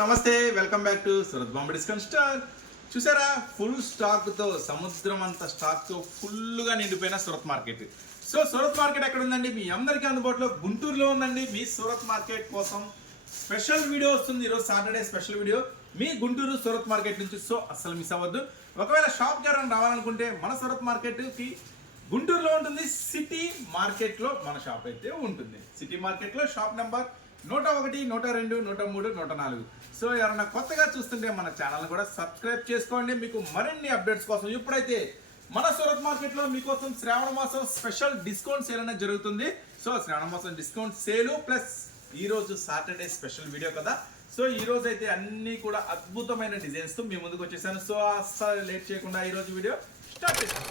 నమస్తే, welcome back to Surat Bombay discount store. చూసారా, full stock తో సముద్రం అంత స్టాక్ తో ఫుల్ గా నిండిపోయిన Surat market. So Surat market ఎక్కడ ఉందండి? మీ అందరికీ అందుబాటులో గుంటూరులో ఉందండి. మీ సూరత్ మార్కెట్ కోసం స్పెషల్ వీడియో వస్తుంది ఈరోజు, సాటర్డే స్పెషల్ వీడియో మీ గుంటూరు సూరత్ మార్కెట్ నుంచి. సో అస్సలు మిస్ అవ్వద్దు. ఒకవేళ షాప్ ఎవరైనా రావాలనుకుంటే మన సూరత్ మార్కెట్ కి గుంటూరులో ఉంటుంది, సిటీ మార్కెట్ లో మన షాప్ అయితే ఉంటుంది. సిటీ మార్కెట్ లో షాప్ నెంబర్ 101, 102, 103, 104. సో ఎవరైనా కొత్తగా చూస్తుంటే మన ఛానల్ కూడా సబ్స్క్రైబ్ చేసుకోండి, మీకు మరిన్ని అప్డేట్స్ కోసం. ఇప్పుడైతే మన సూరత్ మార్కెట్ లో మీకోసం శ్రావణ మాసం స్పెషల్ డిస్కౌంట్ సేల్ అనేది జరుగుతుంది. సో శ్రావణ మాసం డిస్కౌంట్ సేల్ ప్లస్ ఈ రోజు సాటర్డే స్పెషల్ వీడియో కదా. సో ఈ రోజు అయితే అన్ని కూడా అద్భుతమైన డిజైన్స్ తో మీ ముందుకు వచ్చేసాను. సో అస్సలు లేట్ చేయకుండా ఈ రోజు వీడియో స్టార్ట్ చేస్తాం.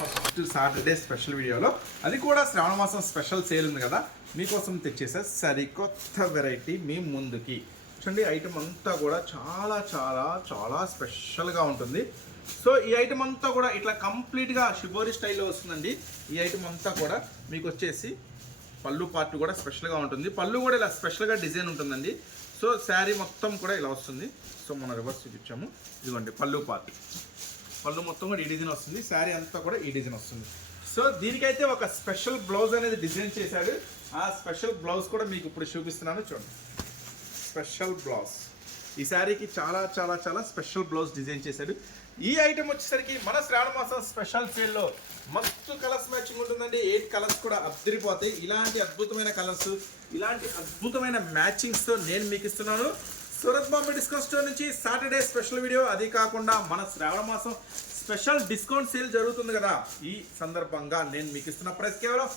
ఫస్ట్ సాటర్డే స్పెషల్ వీడియోలో అది కూడా శ్రావణ మాసం స్పెషల్ సేల్ ఉంది కదా, మీకోసం తెచ్చేసా సరికొత్త వెరైటీ మీ ముందుకి. చూడండి, ఐటమ్ అంతా కూడా చాలా చాలా చాలా స్పెషల్గా ఉంటుంది. సో ఈ ఐటమ్ అంతా కూడా ఇట్లా కంప్లీట్గా షిబోరి స్టైల్లో వస్తుందండి. ఈ ఐటమ్ అంతా కూడా మీకు వచ్చేసి పళ్ళు పార్ట్ కూడా స్పెషల్గా ఉంటుంది. పళ్ళు కూడా ఇలా స్పెషల్గా డిజైన్ ఉంటుందండి. సో శారీ మొత్తం కూడా ఇలా వస్తుంది. సో మనం రివర్స్ చూపించాము, ఇదిగోండి పళ్ళు పార్ట్. పళ్ళు మొత్తం కూడా ఈ డిజైన్ వస్తుంది, శారీ అంతా కూడా ఈ డిజైన్ వస్తుంది. సో దీనికైతే ఒక స్పెషల్ బ్లౌజ్ అనేది డిజైన్ చేశాడు. ఆ స్పెషల్ బ్లౌజ్ కూడా మీకు ఇప్పుడు చూపిస్తున్నాను, చూడండి. స్పెషల్ బ్లౌజ్ ఈ శారీకి చాలా చాలా చాలా స్పెషల్ బ్లౌజ్ డిజైన్ చేశాడు. ఈ ఐటమ్ వచ్చేసరికి మన శ్రావణ మాసం స్పెషల్ సేల్లో మస్తు కలర్స్ మ్యాచింగ్ ఉంటుందండి. 8 కలర్స్ కూడా అద్దరిపోతాయి. ఇలాంటి అద్భుతమైన కలర్స్, ఇలాంటి అద్భుతమైన మ్యాచింగ్స్తో నేను మీకు ఇస్తున్నాను సూరత్ బాంబే డిస్కౌంట్ స్టోర్ నుంచి సాటర్డే స్పెషల్ వీడియో. అది కాకుండా మన శ్రావణ మాసం స్పెషల్ డిస్కౌంట్ సేల్ జరుగుతుంది కదా, ఈ సందర్భంగా నేను మీకు ఇస్తున్న ప్రైస్ కేవలం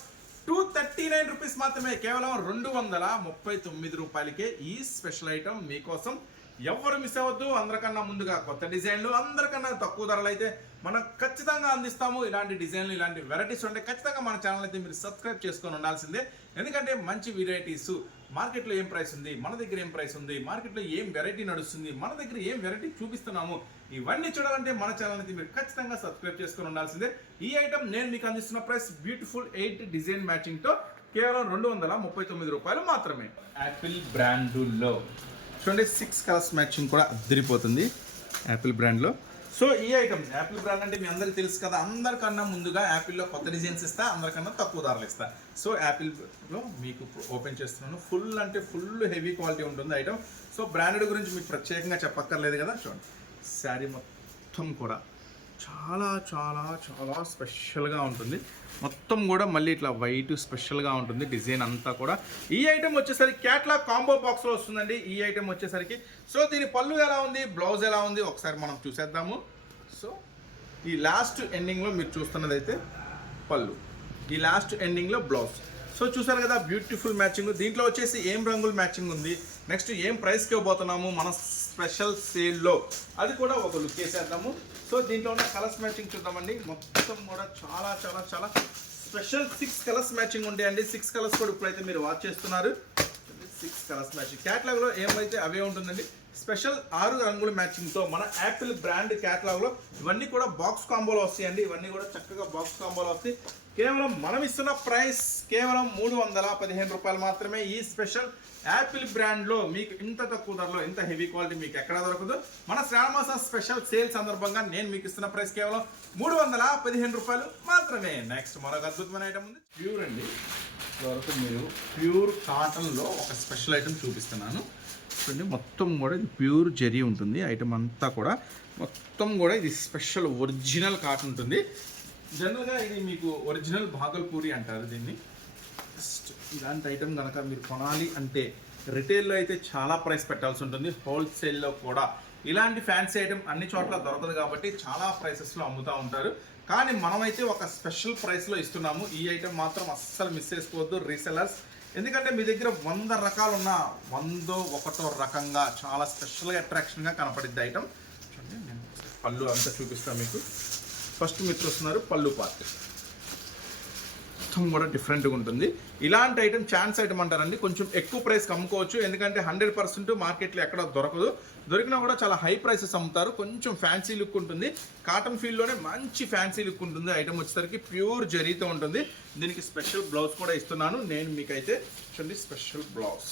239 రూపీస్ మాత్రమే. కేవలం 239 రూపాయలకే ఈ స్పెషల్ ఐటమ్ మీకోసం. ఎవరు మిస్ అవ్వద్దు. అందరికన్నా ముందుగా కొత్త డిజైన్లు, అందరికన్నా తక్కువ ధరలు అయితే మనం ఖచ్చితంగా అందిస్తాము. ఇలాంటి డిజైన్లు, ఇలాంటి వెరైటీస్ ఉంటే ఖచ్చితంగా మన ఛానల్ అయితే మీరు సబ్స్క్రైబ్ చేసుకొని ఉండాల్సిందే. ఎందుకంటే మంచి వెరైటీస్, మార్కెట్లో ఏం ప్రైస్ ఉంది, మన దగ్గర ఏం ప్రైస్ ఉంది, మార్కెట్లో ఏం వెరైటీ నడుస్తుంది, మన దగ్గర ఏం వెరైటీ చూపిస్తున్నాము, ఇవన్నీ చూడాలంటే మన ఛానల్ అయితే మీరు ఖచ్చితంగా సబ్స్క్రైబ్ చేసుకొని ఉండాల్సిందే. ఈ ఐటమ్ నేను మీకు అందిస్తున్న ప్రైస్ బ్యూటిఫుల్ 8 డిజైన్ మ్యాచింగ్తో కేవలం 239 రూపాయలు మాత్రమే. యాపిల్ బ్రాండులో చూడండి, 6 కలర్స్ మ్యాచింగ్ కూడా అద్దరిపోతుంది యాపిల్ బ్రాండ్లో. సో ఈ ఐటమ్ యాపిల్ బ్రాండ్ అంటే మీ అందరికీ తెలుసు కదా. అందరికన్నా ముందుగా యాపిల్లో కొత్త డిజైన్స్ ఇస్తా, అందరికన్నా తక్కువ ధరలు ఇస్తా. సో యాపిల్లో మీకు ఓపెన్ చేస్తున్నాను. ఫుల్ అంటే ఫుల్ హెవీ క్వాలిటీ ఉంటుంది ఐటమ్. సో బ్రాండెడ్ గురించి మీకు ప్రత్యేకంగా చెప్పక్కర్లేదు కదా. చూడండి, శారీ మొత్తం కూడా చాలా చాలా చాలా స్పెషల్గా ఉంటుంది. మొత్తం కూడా మళ్ళీ ఇట్లా వైట్ స్పెషల్గా ఉంటుంది డిజైన్ అంతా కూడా. ఈ ఐటమ్ వచ్చేసరికి క్యాట్లాగ్ కాంబో బాక్స్లో వస్తుందండి. ఈ ఐటమ్ వచ్చేసరికి సో దీని పళ్ళు ఎలా ఉంది, బ్లౌజ్ ఎలా ఉంది ఒకసారి మనం చూసేద్దాము. సో ఈ లాస్ట్ ఎండింగ్లో మీరు చూస్తున్నది అయితే పళ్ళు, ఈ లాస్ట్ ఎండింగ్లో బ్లౌజ్. సో చూసారు కదా, బ్యూటిఫుల్ మ్యాచింగ్. దీంట్లో వచ్చేసి ఏం రంగుల మ్యాచింగ్ ఉంది, నెక్స్ట్ ఏం ప్రైస్కి ఇవ్వబోతున్నాము మన స్పెషల్ సేల్లో, అది కూడా ఒక లుక్ వేసేద్దాము. సో దీంట్లో ఉన్న కలర్స్ మ్యాచింగ్ చూద్దామండి. మొత్తం కూడా చాలా చాలా చాలా స్పెషల్ 6 కలర్స్ మ్యాచింగ్ ఉంటాయండి. 6 కలర్స్ కూడా ఇప్పుడైతే మీరు వాచ్ చేస్తున్నారు. 6 కలర్స్ మ్యాచింగ్ క్యాటలాగ్లో ఏమైతే అవే ఉంటుందండి. స్పెషల్ 6 రంగుల మ్యాచింగ్తో మన యాపిల్ బ్రాండ్ క్యాటలాగ్లో ఇవన్నీ కూడా బాక్స్ కాంబోలో వస్తాయండి. ఇవన్నీ కూడా చక్కగా బాక్స్ కాంబోలో వస్తాయి. కేవలం మనం ఇస్తున్న ప్రైస్ కేవలం 315 రూపాయలు మాత్రమే. ఈ స్పెషల్ యాపిల్ బ్రాండ్లో మీకు ఇంత తక్కువ ధరలో ఇంత హెవీ క్వాలిటీ మీకు ఎక్కడా దొరకదు. మన శ్రావణ మాసం స్పెషల్ సేల్ సందర్భంగా నేను మీకు ఇస్తున్న ప్రైస్ కేవలం 315 రూపాయలు మాత్రమే. నెక్స్ట్ మరొక అద్భుతమైన ఐటమ్ ఉంది, ప్యూర్ అండి. వరకు మీరు ప్యూర్ కాటన్లో ఒక స్పెషల్ ఐటమ్ చూపిస్తున్నాను. చూడండి, మొత్తం కూడా ఇది ప్యూర్ జరీ ఉంటుంది. ఐటమ్ అంతా కూడా మొత్తం కూడా ఇది స్పెషల్ ఒరిజినల్ కాటన్ ఉంటుంది. జనరల్గా ఇది మీకు ఒరిజినల్ భాగల్పూరి అంటారు దీన్ని. ఇలాంటి ఐటమ్ కనుక మీరు కొనాలి అంటే రిటైల్లో అయితే చాలా ప్రైస్ పెట్టాల్సి ఉంటుంది. హోల్సేల్లో కూడా ఇలాంటి ఫ్యాన్సీ ఐటమ్ అన్ని చోట్ల దొరకదు కాబట్టి చాలా ప్రైసెస్లో అమ్ముతూ ఉంటారు. కానీ మనమైతే ఒక స్పెషల్ ప్రైస్లో ఇస్తున్నాము. ఈ ఐటమ్ మాత్రం అస్సలు మిస్ చేసుకోవద్దు రీసెల్లర్స్. ఎందుకంటే మీ దగ్గర 100 రకాలు ఉన్న 101 రకంగా చాలా స్పెషల్గా అట్రాక్షన్గా కనపడిద్ది ఐటమ్. చూడండి, నేను పళ్ళు అంతా చూపిస్తాను మీకు. ఫస్ట్ మీరు చూస్తున్నారు పళ్ళు పార్ట్, మొత్తం కూడా డిఫరెంట్గా ఉంటుంది. ఇలాంటి ఐటమ్ ఛాన్స్ ఐటమ్ అంటారండి. కొంచెం ఎక్కువ ప్రైస్కి అమ్ముకోవచ్చు, ఎందుకంటే 100% మార్కెట్లో ఎక్కడ దొరకదు. దొరికినా కూడా చాలా హై ప్రైసెస్ అమ్ముతారు. కొంచెం ఫ్యాన్సీ లుక్ ఉంటుంది, కాటన్ ఫీల్డ్లోనే మంచి ఫ్యాన్సీ లుక్ ఉంటుంది. ఐటమ్ వచ్చేసరికి ప్యూర్ జరీతో ఉంటుంది. దీనికి స్పెషల్ బ్లౌజ్ కూడా ఇస్తున్నాను నేను మీకైతే. చూడండి, స్పెషల్ బ్లౌజ్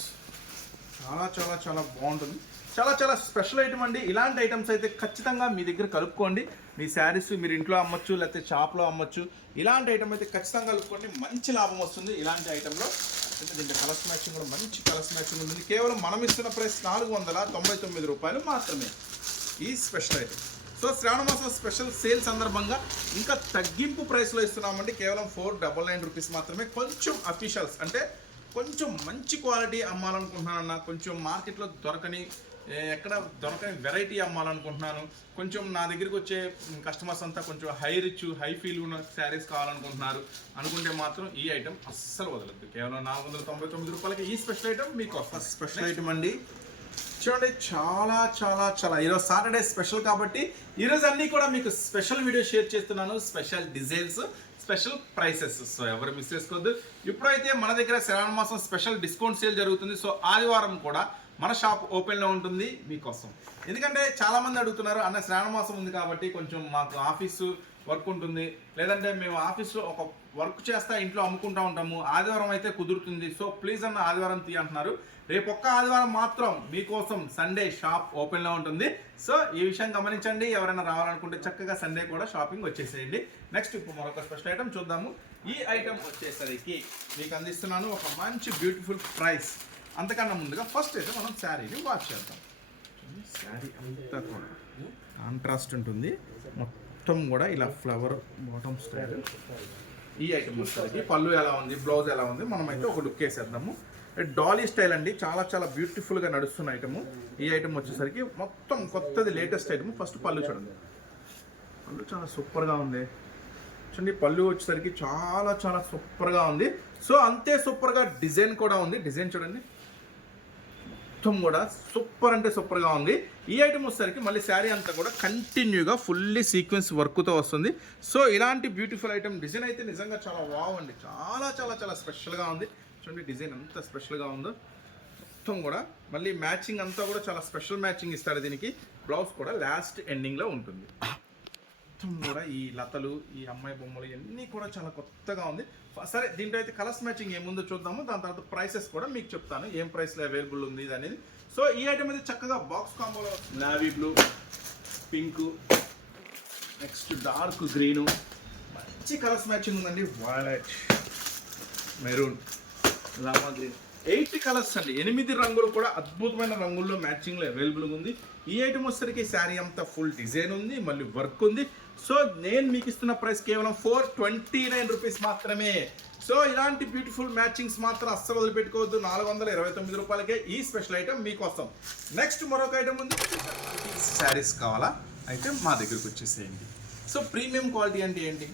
చాలా చాలా చాలా బాగుంటుంది. చాలా చాలా స్పెషల్ ఐటమ్ అండి. ఇలాంటి ఐటమ్స్ అయితే ఖచ్చితంగా మీ దగ్గర కలుపుకోండి. మీ శారీస్ మీరు ఇంట్లో అమ్మొచ్చు, లేకపోతే షాప్లో అమ్మొచ్చు. ఇలాంటి ఐటమ్ అయితే ఖచ్చితంగా కలుపుకోండి, మంచి లాభం వస్తుంది ఇలాంటి ఐటెంలో. దీంట్లో కలర్స్ మ్యాచింగ్ కూడా మంచి కలర్స్ మ్యాచింగ్ ఉంటుంది. కేవలం మనం ఇస్తున్న ప్రైస్ 499 రూపాయలు మాత్రమే ఈ స్పెషల్ ఐటమ్. సో శ్రావణ మాసం స్పెషల్ సేల్ సందర్భంగా ఇంకా తగ్గింపు ప్రైస్లో ఇస్తున్నామండి. కేవలం 499 రూపీస్ మాత్రమే. కొంచెం అఫీషియల్స్ అంటే కొంచెం మంచి క్వాలిటీ అమ్మాలనుకుంటున్నానన్నా, కొంచెం మార్కెట్లో ఎక్కడ దొరకని వెరైటీ అమ్మాలనుకుంటున్నాను, కొంచెం నా దగ్గరికి వచ్చే కస్టమర్స్ అంతా కొంచెం హై రిచ్ హై ఫీల్ ఉన్న శారీస్ కావాలనుకుంటున్నారు అనుకుంటే మాత్రం ఈ ఐటమ్ అస్సలు వదలద్దు. కేవలం 499 రూపాయలకి ఈ స్పెషల్ ఐటమ్ మీకు ఫస్ట్ స్పెషల్ ఐటమ్ అండి. చూడండి, చాలా చాలా చాలా ఈరోజు సాటర్డే స్పెషల్ కాబట్టి ఈరోజు అన్నీ కూడా మీకు స్పెషల్ వీడియో షేర్ చేస్తున్నాను. Special designs, special prices. So ఎవరు మిస్ చేసుకోవద్దు. ఇప్పుడైతే మన దగ్గర శ్రావణ మాసం స్పెషల్ డిస్కౌంట్ సేల్ జరుగుతుంది. సో ఆదివారం కూడా మన షాప్ ఓపెన్లో ఉంటుంది మీకోసం. ఎందుకంటే చాలామంది అడుగుతున్నారు, అన్న శ్రావణ మాసం ఉంది కాబట్టి కొంచెం మాకు ఆఫీసు వర్క్ ఉంటుంది, లేదంటే మేము ఆఫీస్లో ఒక వర్క్ చేస్తా ఇంట్లో అమ్ముకుంటూ ఉంటాము, ఆదివారం అయితే కుదురుతుంది, సో ప్లీజ్ అన్న ఆదివారం అంటున్నారు. రేపు ఒక్క ఆదివారం మాత్రం మీకోసం సండే షాప్ ఓపెన్లో ఉంటుంది. సో ఈ విషయం గమనించండి. ఎవరైనా రావాలనుకుంటే చక్కగా సండే కూడా షాపింగ్ వచ్చేసేయండి. నెక్స్ట్ ఇప్పుడు మరొక స్పెషల్ ఐటమ్ చూద్దాము. ఈ ఐటమ్ వచ్చేసరికి మీకు అందిస్తున్నాను ఒక మంచి బ్యూటిఫుల్ ప్రైస్. అంతకన్నా ముందుగా ఫస్ట్ అయితే మనం శారీని వాష్ చేద్దాం. శారీ అంతా కూడా కాంట్రాస్ట్ ఉంటుంది, మొత్తం కూడా ఇలా ఫ్లవర్ బాటమ్ స్టైల్. ఈ ఐటమ్ వచ్చేసరికి పళ్ళు ఎలా ఉంది, బ్లౌజ్ ఎలా ఉంది, మనమైతే ఒక లుక్ వేసేద్దాము. డాలీ స్టైల్ అండి, చాలా చాలా బ్యూటిఫుల్గా నడుస్తున్న ఐటమ్. ఈ ఐటమ్ వచ్చేసరికి మొత్తం కొత్తది లేటెస్ట్ ఐటమ్. ఫస్ట్ పళ్ళు చూడండి, పళ్ళు చాలా సూపర్గా ఉంది. చూడండి, పళ్ళు వచ్చేసరికి చాలా చాలా సూపర్గా ఉంది. సో అంతే సూపర్గా డిజైన్ కూడా ఉంది. డిజైన్ చూడండి, మొత్తం కూడా సూపర్ అంటే సూపర్గా ఉంది. ఈ ఐటమ్ వచ్చేసరికి మళ్ళీ శారీ అంతా కూడా కంటిన్యూగా ఫుల్లీ సీక్వెన్స్ వర్క్తో వస్తుంది. సో ఇలాంటి బ్యూటిఫుల్ ఐటమ్ డిజైన్ అయితే నిజంగా చాలా వావ్ అండి, చాలా చాలా చాలా స్పెషల్గా ఉంది. చూడండి డిజైన్ ఎంత స్పెషల్గా ఉందో. మొత్తం కూడా మళ్ళీ మ్యాచింగ్ అంతా కూడా చాలా స్పెషల్ మ్యాచింగ్ ఇస్తాడు దీనికి. బ్లౌజ్ కూడా లాస్ట్ ఎండింగ్లో ఉంటుంది. మొత్తం కూడా ఈ లతలు, ఈ అమ్మాయి బొమ్మలు ఇవన్నీ కూడా చాలా కొత్తగా ఉంది. సరే, దీంట్లో అయితే కలర్స్ మ్యాచింగ్ ఏముందో చూద్దాము. దాని తర్వాత ప్రైసెస్ కూడా మీకు చెప్తాను, ఏం ప్రైస్లో అవైలబుల్ ఉంది ఇది అనేది. సో ఈ ఐటమ్ అయితే చక్కగా బాక్స్ కాంబోలో navy blue, pink, next dark green, మంచి కలర్స్ మ్యాచింగ్ ఉందండి. Violet, maroon, Rama green, 8 colours అండి. 8 రంగులు కూడా అద్భుతమైన రంగుల్లో మ్యాచింగ్లో అవైలబుల్గా ఉంది. ఈ ఐటమ్ వచ్చేసరికి శారీ అంతా ఫుల్ డిజైన్ ఉంది, మళ్ళీ వర్క్ ఉంది. సో నేను మీకు ఇస్తున్న ప్రైస్ కేవలం 429 రూపీస్ మాత్రమే. సో ఇలాంటి బ్యూటిఫుల్ మ్యాచింగ్స్ మాత్రం అస్సలు వదిలిపెట్టుకోవద్దు. 429 రూపాయలకే ఈ స్పెషల్ ఐటమ్ మీకోసం. నెక్స్ట్ మరొక ఐటమ్ ఉంది. శారీస్ కావాలా అయితే మా దగ్గరకు వచ్చేసేయండి. సో ప్రీమియం క్వాలిటీ అంటే ఏంటి?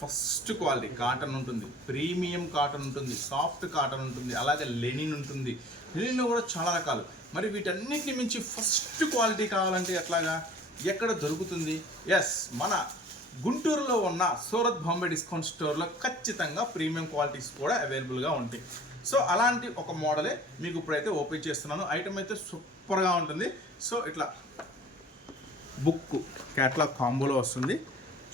ఫస్ట్ క్వాలిటీ కాటన్ ఉంటుంది, ప్రీమియం కాటన్ ఉంటుంది, సాఫ్ట్ కాటన్ ఉంటుంది, అలాగే లెనిన్ ఉంటుంది. లెనిన్లో కూడా చాలా రకాలు. మరి వీటన్నిటిని మించి ఫస్ట్ క్వాలిటీ కావాలంటే ఎట్లాగా, ఎక్కడ దొరుకుతుంది? ఎస్, మన గుంటూరులో ఉన్న సూరత్ బాంబే డిస్కౌంట్ స్టోర్లో ఖచ్చితంగా ప్రీమియం క్వాలిటీస్ కూడా అవైలబుల్గా ఉంటాయి. సో అలాంటి ఒక మోడలే మీకు ఇప్పుడైతే ఓపెన్ చేస్తున్నాను. ఐటమ్ అయితే సూపర్గా ఉంటుంది. సో ఇట్లా బుక్ క్యాట్లాగ్ కాంబోలో వస్తుంది.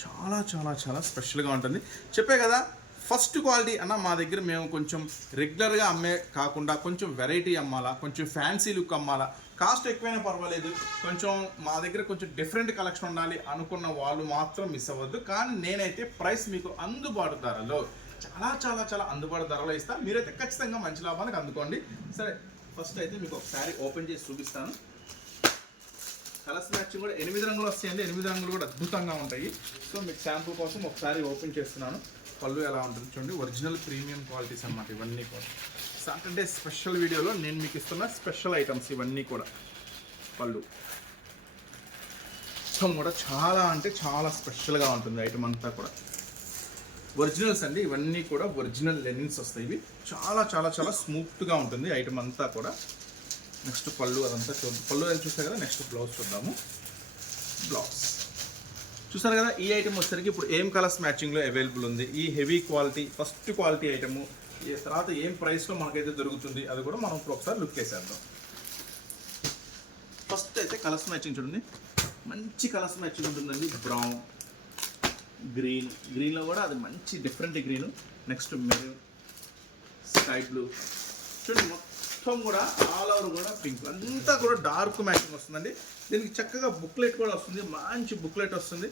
చాలా చాలా చాలా స్పెషల్గా ఉంటుంది. చెప్పే కదా, ఫస్ట్ క్వాలిటీ అన్న మా దగ్గర మేము కొంచెం రెగ్యులర్గా అమ్మే కాకుండా కొంచెం వెరైటీ అమ్మాలా, కొంచెం ఫ్యాన్సీ లుక్ అమ్మాలా, కాస్ట్ ఎక్కువైనా పర్వాలేదు, కొంచెం మా దగ్గర కొంచెం డిఫరెంట్ కలెక్షన్ ఉండాలి అనుకున్న వాళ్ళు మాత్రం మిస్ అవ్వద్దు. కానీ నేనైతే ప్రైస్ మీకు అందుబాటు ధరలో, చాలా చాలా చాలా అందుబాటు ధరలో ఇస్తాను. మీరైతే ఖచ్చితంగా మంచి లాభానికి అందుకోండి. సరే, ఫస్ట్ అయితే మీకు ఒకసారి ఓపెన్ చేసి చూపిస్తాను. కలర్స్ మ్యాచింగ్ కూడా 8 రంగులు వస్తాయండి. 8 రంగులు కూడా అద్భుతంగా ఉంటాయి. సో మీకు శాంపుల్ కోసం ఒకసారి ఓపెన్ చేస్తున్నాను. పళ్ళు ఎలా ఉంటుంది చూడండి, ఒరిజినల్ ప్రీమియం క్వాలిటీస్ అన్నమాట ఇవన్నీ కూడా. సాటర్డే స్పెషల్ వీడియోలో నేను మీకు ఇస్తున్న స్పెషల్ ఐటమ్స్ ఇవన్నీ కూడా. పళ్ళు మొత్తం కూడా చాలా అంటే చాలా స్పెషల్గా ఉంటుంది ఐటమ్ అంతా కూడా. ఒరిజినల్స్ అండి, ఇవన్నీ కూడా ఒరిజినల్ లెనిన్స్ వస్తాయి. ఇవి చాలా చాలా చాలా స్మూత్గా ఉంటుంది ఐటమ్ అంతా కూడా. నెక్స్ట్ పళ్ళు అదంతా చూద్దాం. పళ్ళు అని చూస్తారు కదా. నెక్స్ట్ బ్లౌజ్ చూద్దాము. బ్లౌజ్ చూసారు కదా. ఈ ఐటమ్ వచ్చేసరికి ఇప్పుడు ఏం కలర్స్ మ్యాచింగ్లో అవైలబుల్ ఉంది, ఈ heavy quality first quality item, ఈ తర్వాత ఏం ప్రైస్లో మనకైతే దొరుకుతుంది అది కూడా మనం ఇప్పుడు ఒకసారి లుక్ వేసేద్దాం. ఫస్ట్ అయితే కలర్స్ మ్యాచింగ్ చూడండి, మంచి కలర్స్ మ్యాచింగ్ ఉంటుందండి. బ్రౌన్, గ్రీన్, గ్రీన్లో కూడా అది మంచి different green. Next maroon, sky blue చూడండి, మొత్తం మొత్తం కూడా ఆల్ ఓవర్ కూడా పింక్ అంతా కూడా డార్క్ మ్యాచింగ్ వస్తుందండి. దీనికి చక్కగా బుక్లెట్ కూడా వస్తుంది, మంచి బుక్లెట్ వస్తుంది,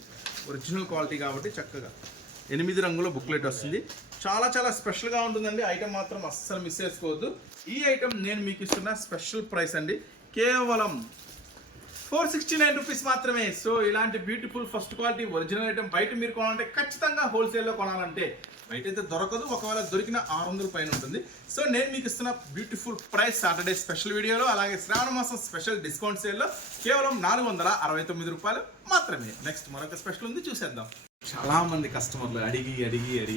ఒరిజినల్ క్వాలిటీ కాబట్టి చక్కగా 8 రంగుల బుక్లెట్ వస్తుంది. చాలా చాలా స్పెషల్గా ఉంటుందండి. ఐటమ్ మాత్రం అస్సలు మిస్ చేసుకోవద్దు. ఈ ఐటమ్ నేను మీకు ఇస్తున్న స్పెషల్ ప్రైస్ అండి, కేవలం 469 రూపీస్ మాత్రమే. సో ఇలాంటి beautiful first quality original item బయట మీరు కొనాలంటే ఖచ్చితంగా హోల్సేల్లో కొనాలంటే బయట అయితే దొరకదు, ఒకవేళ దొరికిన 600 పైన ఉంటుంది. సో నేను మీకు ఇస్తున్న బ్యూటిఫుల్ ప్రైస్ సాటర్డే స్పెషల్ వీడియోలో, అలాగే శ్రావణ మాసం స్పెషల్ డిస్కౌంట్ సేల్లో కేవలం 469 రూపాయలు మాత్రమే. నెక్స్ట్ మరొక స్పెషల్ ఉంది, చూసేద్దాం. చాలా మంది కస్టమర్లు అడిగి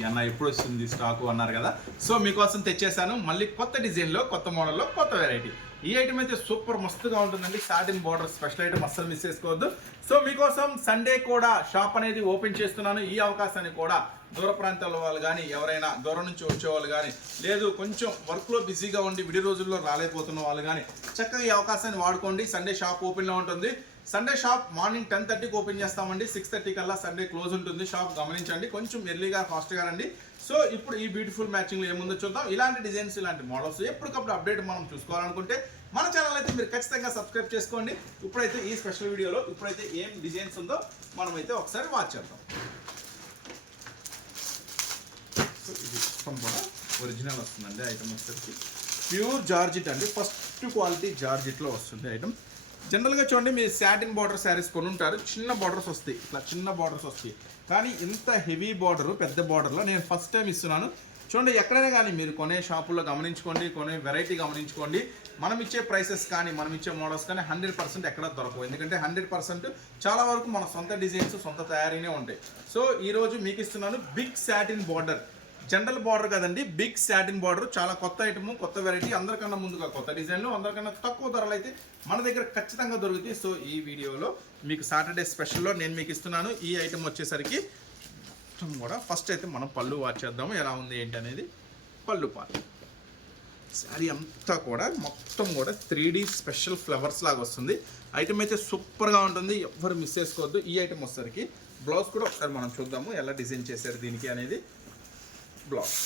అన్న ఎప్పుడు వస్తుంది స్టాకు అన్నారు కదా. సో మీకోసం తెచ్చేసాను మళ్ళీ కొత్త డిజైన్లో, కొత్త మోడల్లో, కొత్త వెరైటీ. ఈ ఐటమ్ అయితే సూపర్ మస్తుగా ఉంటుందండి. సాటిన్ బార్డర్ స్పెషల్ ఐటమ్ అస్సలు మిస్ చేసుకోవద్దు. సో మీకోసం సండే కూడా షాప్ అనేది ఓపెన్ చేస్తున్నాను. ఈ అవకాశాన్ని కూడా దూర ప్రాంతాల వాళ్ళు కానీ, ఎవరైనా దూరం నుంచి వచ్చేవాళ్ళు కానీ, లేదు కొంచెం వర్క్లో బిజీగా ఉండి విడి రోజుల్లో రాలేకపోతున్న వాళ్ళు కానీ చక్కగా ఈ అవకాశాన్ని వాడుకోండి. సండే షాప్ ఓపెన్లో ఉంటుంది. సండే షాప్ మార్నింగ్ 10:30కి ఓపెన్ చేస్తామండి. 6:30 కల్లా సండే క్లోజ్ ఉంటుంది. షాప్ గమనించండి, కొంచెం ఎర్లీగా ఫాస్ట్గా రండి. సో ఇప్పుడు ఈ బ్యూటిఫుల్ మ్యాచింగ్లో ఏముందో చూద్దాం. ఇలాంటి డిజైన్స్, ఇలాంటి మోడల్స్ ఎప్పటికప్పుడు అప్డేట్ మనం చూసుకోవాలనుకుంటే మన ఛానల్ అయితే మీరు ఖచ్చితంగా సబ్స్క్రైబ్ చేసుకోండి. ఇప్పుడైతే ఈ స్పెషల్ వీడియోలో ఇప్పుడైతే ఏం డిజైన్స్ ఉందో మనమైతే ఒకసారి వాచ్ చేద్దాం. సో ఇది మొత్తం కూడా ఒరిజినల్ వస్తుందండి ఐటమ్ వచ్చేసరికి. ప్యూర్ జార్జిట్ అండి, ఫస్ట్ క్వాలిటీ జార్జిట్లో వస్తుంది ఐటమ్. జనరల్గా చూడండి, మీరు సాటిన్ బార్డర్ శారీస్ కొని ఉంటారు, చిన్న బార్డర్స్ వస్తాయి, ఇట్లా చిన్న బార్డర్స్ వస్తాయి. కానీ ఇంత హెవీ బార్డర్, పెద్ద బార్డర్లో నేను ఫస్ట్ టైం ఇస్తున్నాను. చూడండి, ఎక్కడైనా కానీ మీరు కొనే షాపుల్లో గమనించుకోండి, కొనే వెరైటీ గమనించుకోండి. మనం ఇచ్చే ప్రైసెస్ కానీ, మనం ఇచ్చే మోడల్స్ కానీ 100% ఎక్కడ దొరకవు. ఎందుకంటే 100% చాలా వరకు మన సొంత డిజైన్స్, సొంత తయారీనే ఉంటాయి. సో ఈరోజు మీకు ఇస్తున్నాను big satin border. General border కదండి, బిగ్ సాటిన్ బార్డర్. చాలా కొత్త ఐటమ్, కొత్త వెరైటీ, అందరికన్నా ముందుగా కొత్త డిజైన్లు, అందరికన్నా తక్కువ ధరలు అయితే మన దగ్గర ఖచ్చితంగా దొరుకుతాయి. సో ఈ వీడియోలో మీకు సాటర్డే స్పెషల్లో నేను మీకు ఇస్తున్నాను. ఈ ఐటమ్ వచ్చేసరికి కూడా ఫస్ట్ అయితే మనం పళ్ళు వాచ్ చేద్దాము, ఎలా ఉంది ఏంటి అనేది. పళ్ళు పార్ట్ శారీ అంతా కూడా మొత్తం కూడా 3D స్పెషల్ ఫ్లవర్స్ లాగా వస్తుంది. ఐటమ్ అయితే సూపర్గా ఉంటుంది, ఎవ్వరు మిస్ చేసుకోవద్దు. ఈ ఐటమ్ వచ్చేసరికి బ్లౌజ్ కూడా ఒకసారి మనం చూద్దాము ఎలా డిజైన్ చేశారు దీనికి అనేది. బ్లౌజ్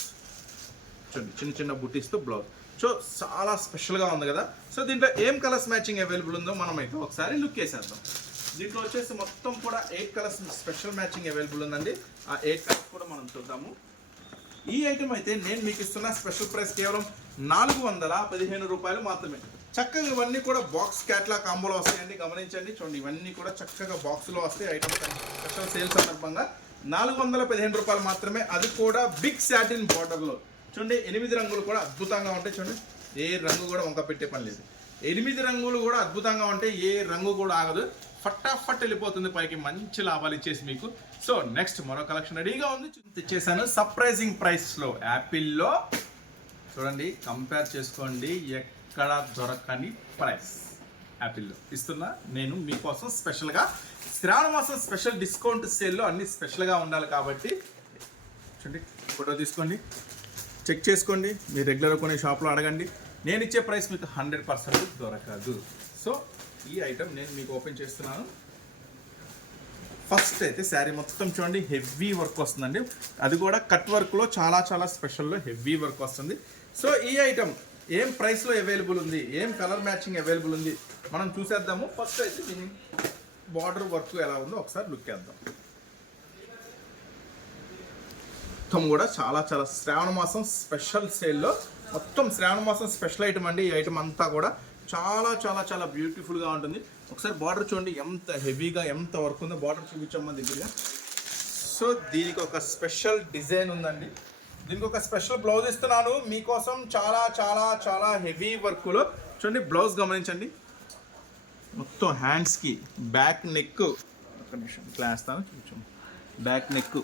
చూడండి, చిన్న చిన్న బుటీస్తో బ్లౌజ్. సో చాలా స్పెషల్గా ఉంది కదా. సో దీంట్లో ఏం కలర్స్ మ్యాచింగ్ అవైలబుల్ ఉందో మనం అయితే ఒకసారి లుక్ వేసేద్దాం. దీంట్లో వచ్చేసి మొత్తం కూడా 8 కలర్స్ స్పెషల్ మ్యాచింగ్ అవైలబుల్ ఉందండి. ఆ 8 కలర్స్ కూడా మనం చూద్దాము. ఈ ఐటమ్ అయితే నేను మీకు ఇస్తున్న స్పెషల్ ప్రైస్ కేవలం 415 రూపాయలు మాత్రమే. చక్కగా ఇవన్నీ కూడా బాక్స్ క్యాట్లా కాంబోలో వస్తాయండి, గమనించండి. చూడండి, ఇవన్నీ కూడా చక్కగా బాక్స్లో వస్తాయి. ఐటమ్స్ స్పెషల్ సేల్ సందర్భంగా 415 రూపాయలు మాత్రమే. అది కూడా బిగ్ సాటిన్ బార్డర్లో. చూడండి, 8 రంగులు కూడా అద్భుతంగా ఉంటాయి. చూడండి, ఏ రంగు కూడా వంక పెట్టే పని లేదు. 8 రంగులు కూడా అద్భుతంగా ఉంటాయి, ఏ రంగు కూడా ఆగదు, ఫటాఫట్ వెళ్ళిపోతుంది పైకి, మంచి లాభాలు ఇచ్చేసి మీకు. సో నెక్స్ట్ మరో కలెక్షన్ రెడీగా ఉంది, తెచ్చేసాను సర్ప్రైజింగ్ ప్రైస్లో. యాపిల్లో చూడండి, కంపేర్ చేసుకోండి, ఎక్కడ దొరకని ప్రైస్ యాపిల్లో ఇస్తున్నా నేను మీకోసం స్పెషల్గా. శ్రావణ మాసం స్పెషల్ డిస్కౌంట్ సేల్లో అన్ని స్పెషల్గా ఉండాలి కాబట్టి చూడండి, ఫోటో తీసుకోండి, చెక్ చేసుకోండి, మీరు రెగ్యులర్ కొనే షాప్లో అడగండి. నేను ఇచ్చే ప్రైస్ మీకు 100% దొరకదు. సో ఈ ఐటమ్ నేను మీకు ఓపెన్ చేస్తున్నాను. ఫస్ట్ అయితే శారీ మొత్తం చూడండి, హెవీ వర్క్ వస్తుందండి. అది కూడా కట్ వర్క్లో చాలా చాలా స్పెషల్లో హెవీ వర్క్ వస్తుంది. సో ఈ ఐటమ్ ఏం ప్రైస్లో అవైలబుల్ ఉంది, ఏం కలర్ మ్యాచింగ్ అవైలబుల్ ఉంది మనం చూసేద్దాము. ఫస్ట్ అయితే దీని బార్డర్ వర్క్ ఎలా ఉందో ఒకసారి లుక్ వేద్దాం. మొత్తం కూడా చాలా చాలా శ్రావణ మాసం స్పెషల్ సేల్లో, మొత్తం శ్రావణ మాసం స్పెషల్ ఐటమ్ అండి. ఈ ఐటమ్ అంతా కూడా చాలా చాలా చాలా బ్యూటిఫుల్గా ఉంటుంది. ఒకసారి బార్డర్ చూడండి, ఎంత హెవీగా ఎంత వర్క్ ఉందో. బార్డర్ చూపించమ్మా దగ్గరగా. సో దీనికి ఒక స్పెషల్ డిజైన్ ఉందండి, దీనికి ఒక స్పెషల్ బ్లౌజ్ ఇస్తున్నాను మీకోసం. చాలా చాలా చాలా హెవీ వర్క్లో చూడండి, బ్లౌజ్ గమనించండి. మొత్తం హ్యాండ్స్కి బ్యాక్ నెక్, ఒక నిమిషం ఇట్లా వేస్తాను చూపించండి. బ్యాక్ నెక్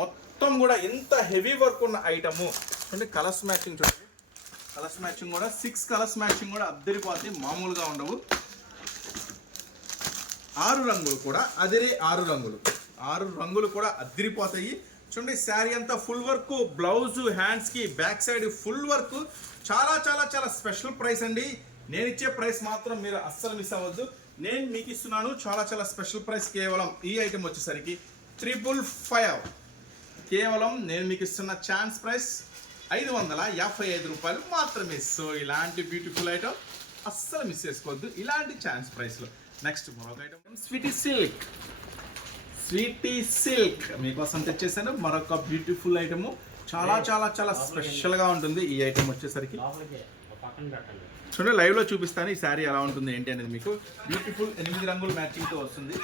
మొత్తం కూడా ఎంత హెవీ వర్క్ ఉన్న ఐటము. చూడండి, కలర్స్ మ్యాచింగ్ చూడండి, కలర్స్ మ్యాచింగ్ కూడా 6 కలర్స్ మ్యాచింగ్ కూడా అద్దరిపోతాయి, మామూలుగా ఉండవు. 6 రంగులు కూడా అదిరే, 6 రంగులు కూడా అద్దరిపోతాయి. చూడండి, శారీ అంతా ఫుల్ వర్క్, బ్లౌజ్ హ్యాండ్స్కి బ్యాక్ సైడ్ ఫుల్ వర్క్. చాలా చాలా చాలా స్పెషల్ ప్రైస్ అండి. నేను ఇచ్చే ప్రైస్ మాత్రం మీరు అస్సలు మిస్ అవ్వద్దు. నేను మీకు ఇస్తున్నాను చాలా చాలా స్పెషల్ ప్రైస్. కేవలం ఈ ఐటమ్ వచ్చేసరికి 355. కేవలం నేను మీకు ఇస్తున్న ఛాన్స్ ప్రైస్ 555 రూపాయలు మాత్రమే. సో ఇలాంటి బ్యూటిఫుల్ ఐటమ్ అస్సలు మిస్ చేసుకోవద్దు ఇలాంటి ఛాన్స్ ప్రైస్లో. నెక్స్ట్ మరొక ఐటమ్ స్వీటీ సిల్క్ మీకోసం తెచ్చేసాను. మరొక బ్యూటిఫుల్ ఐటమ్ చాలా చాలా చాలా స్పెషల్గా ఉంటుంది. ఈ ఐటమ్ వచ్చేసరికి చూడండి, లైవ్లో చూపిస్తాను ఈ శారీ ఎలా ఉంటుంది ఏంటి అనేది. మీకు బ్యూటిఫుల్ 8 రంగుల మ్యాచింగ్తో వస్తుంది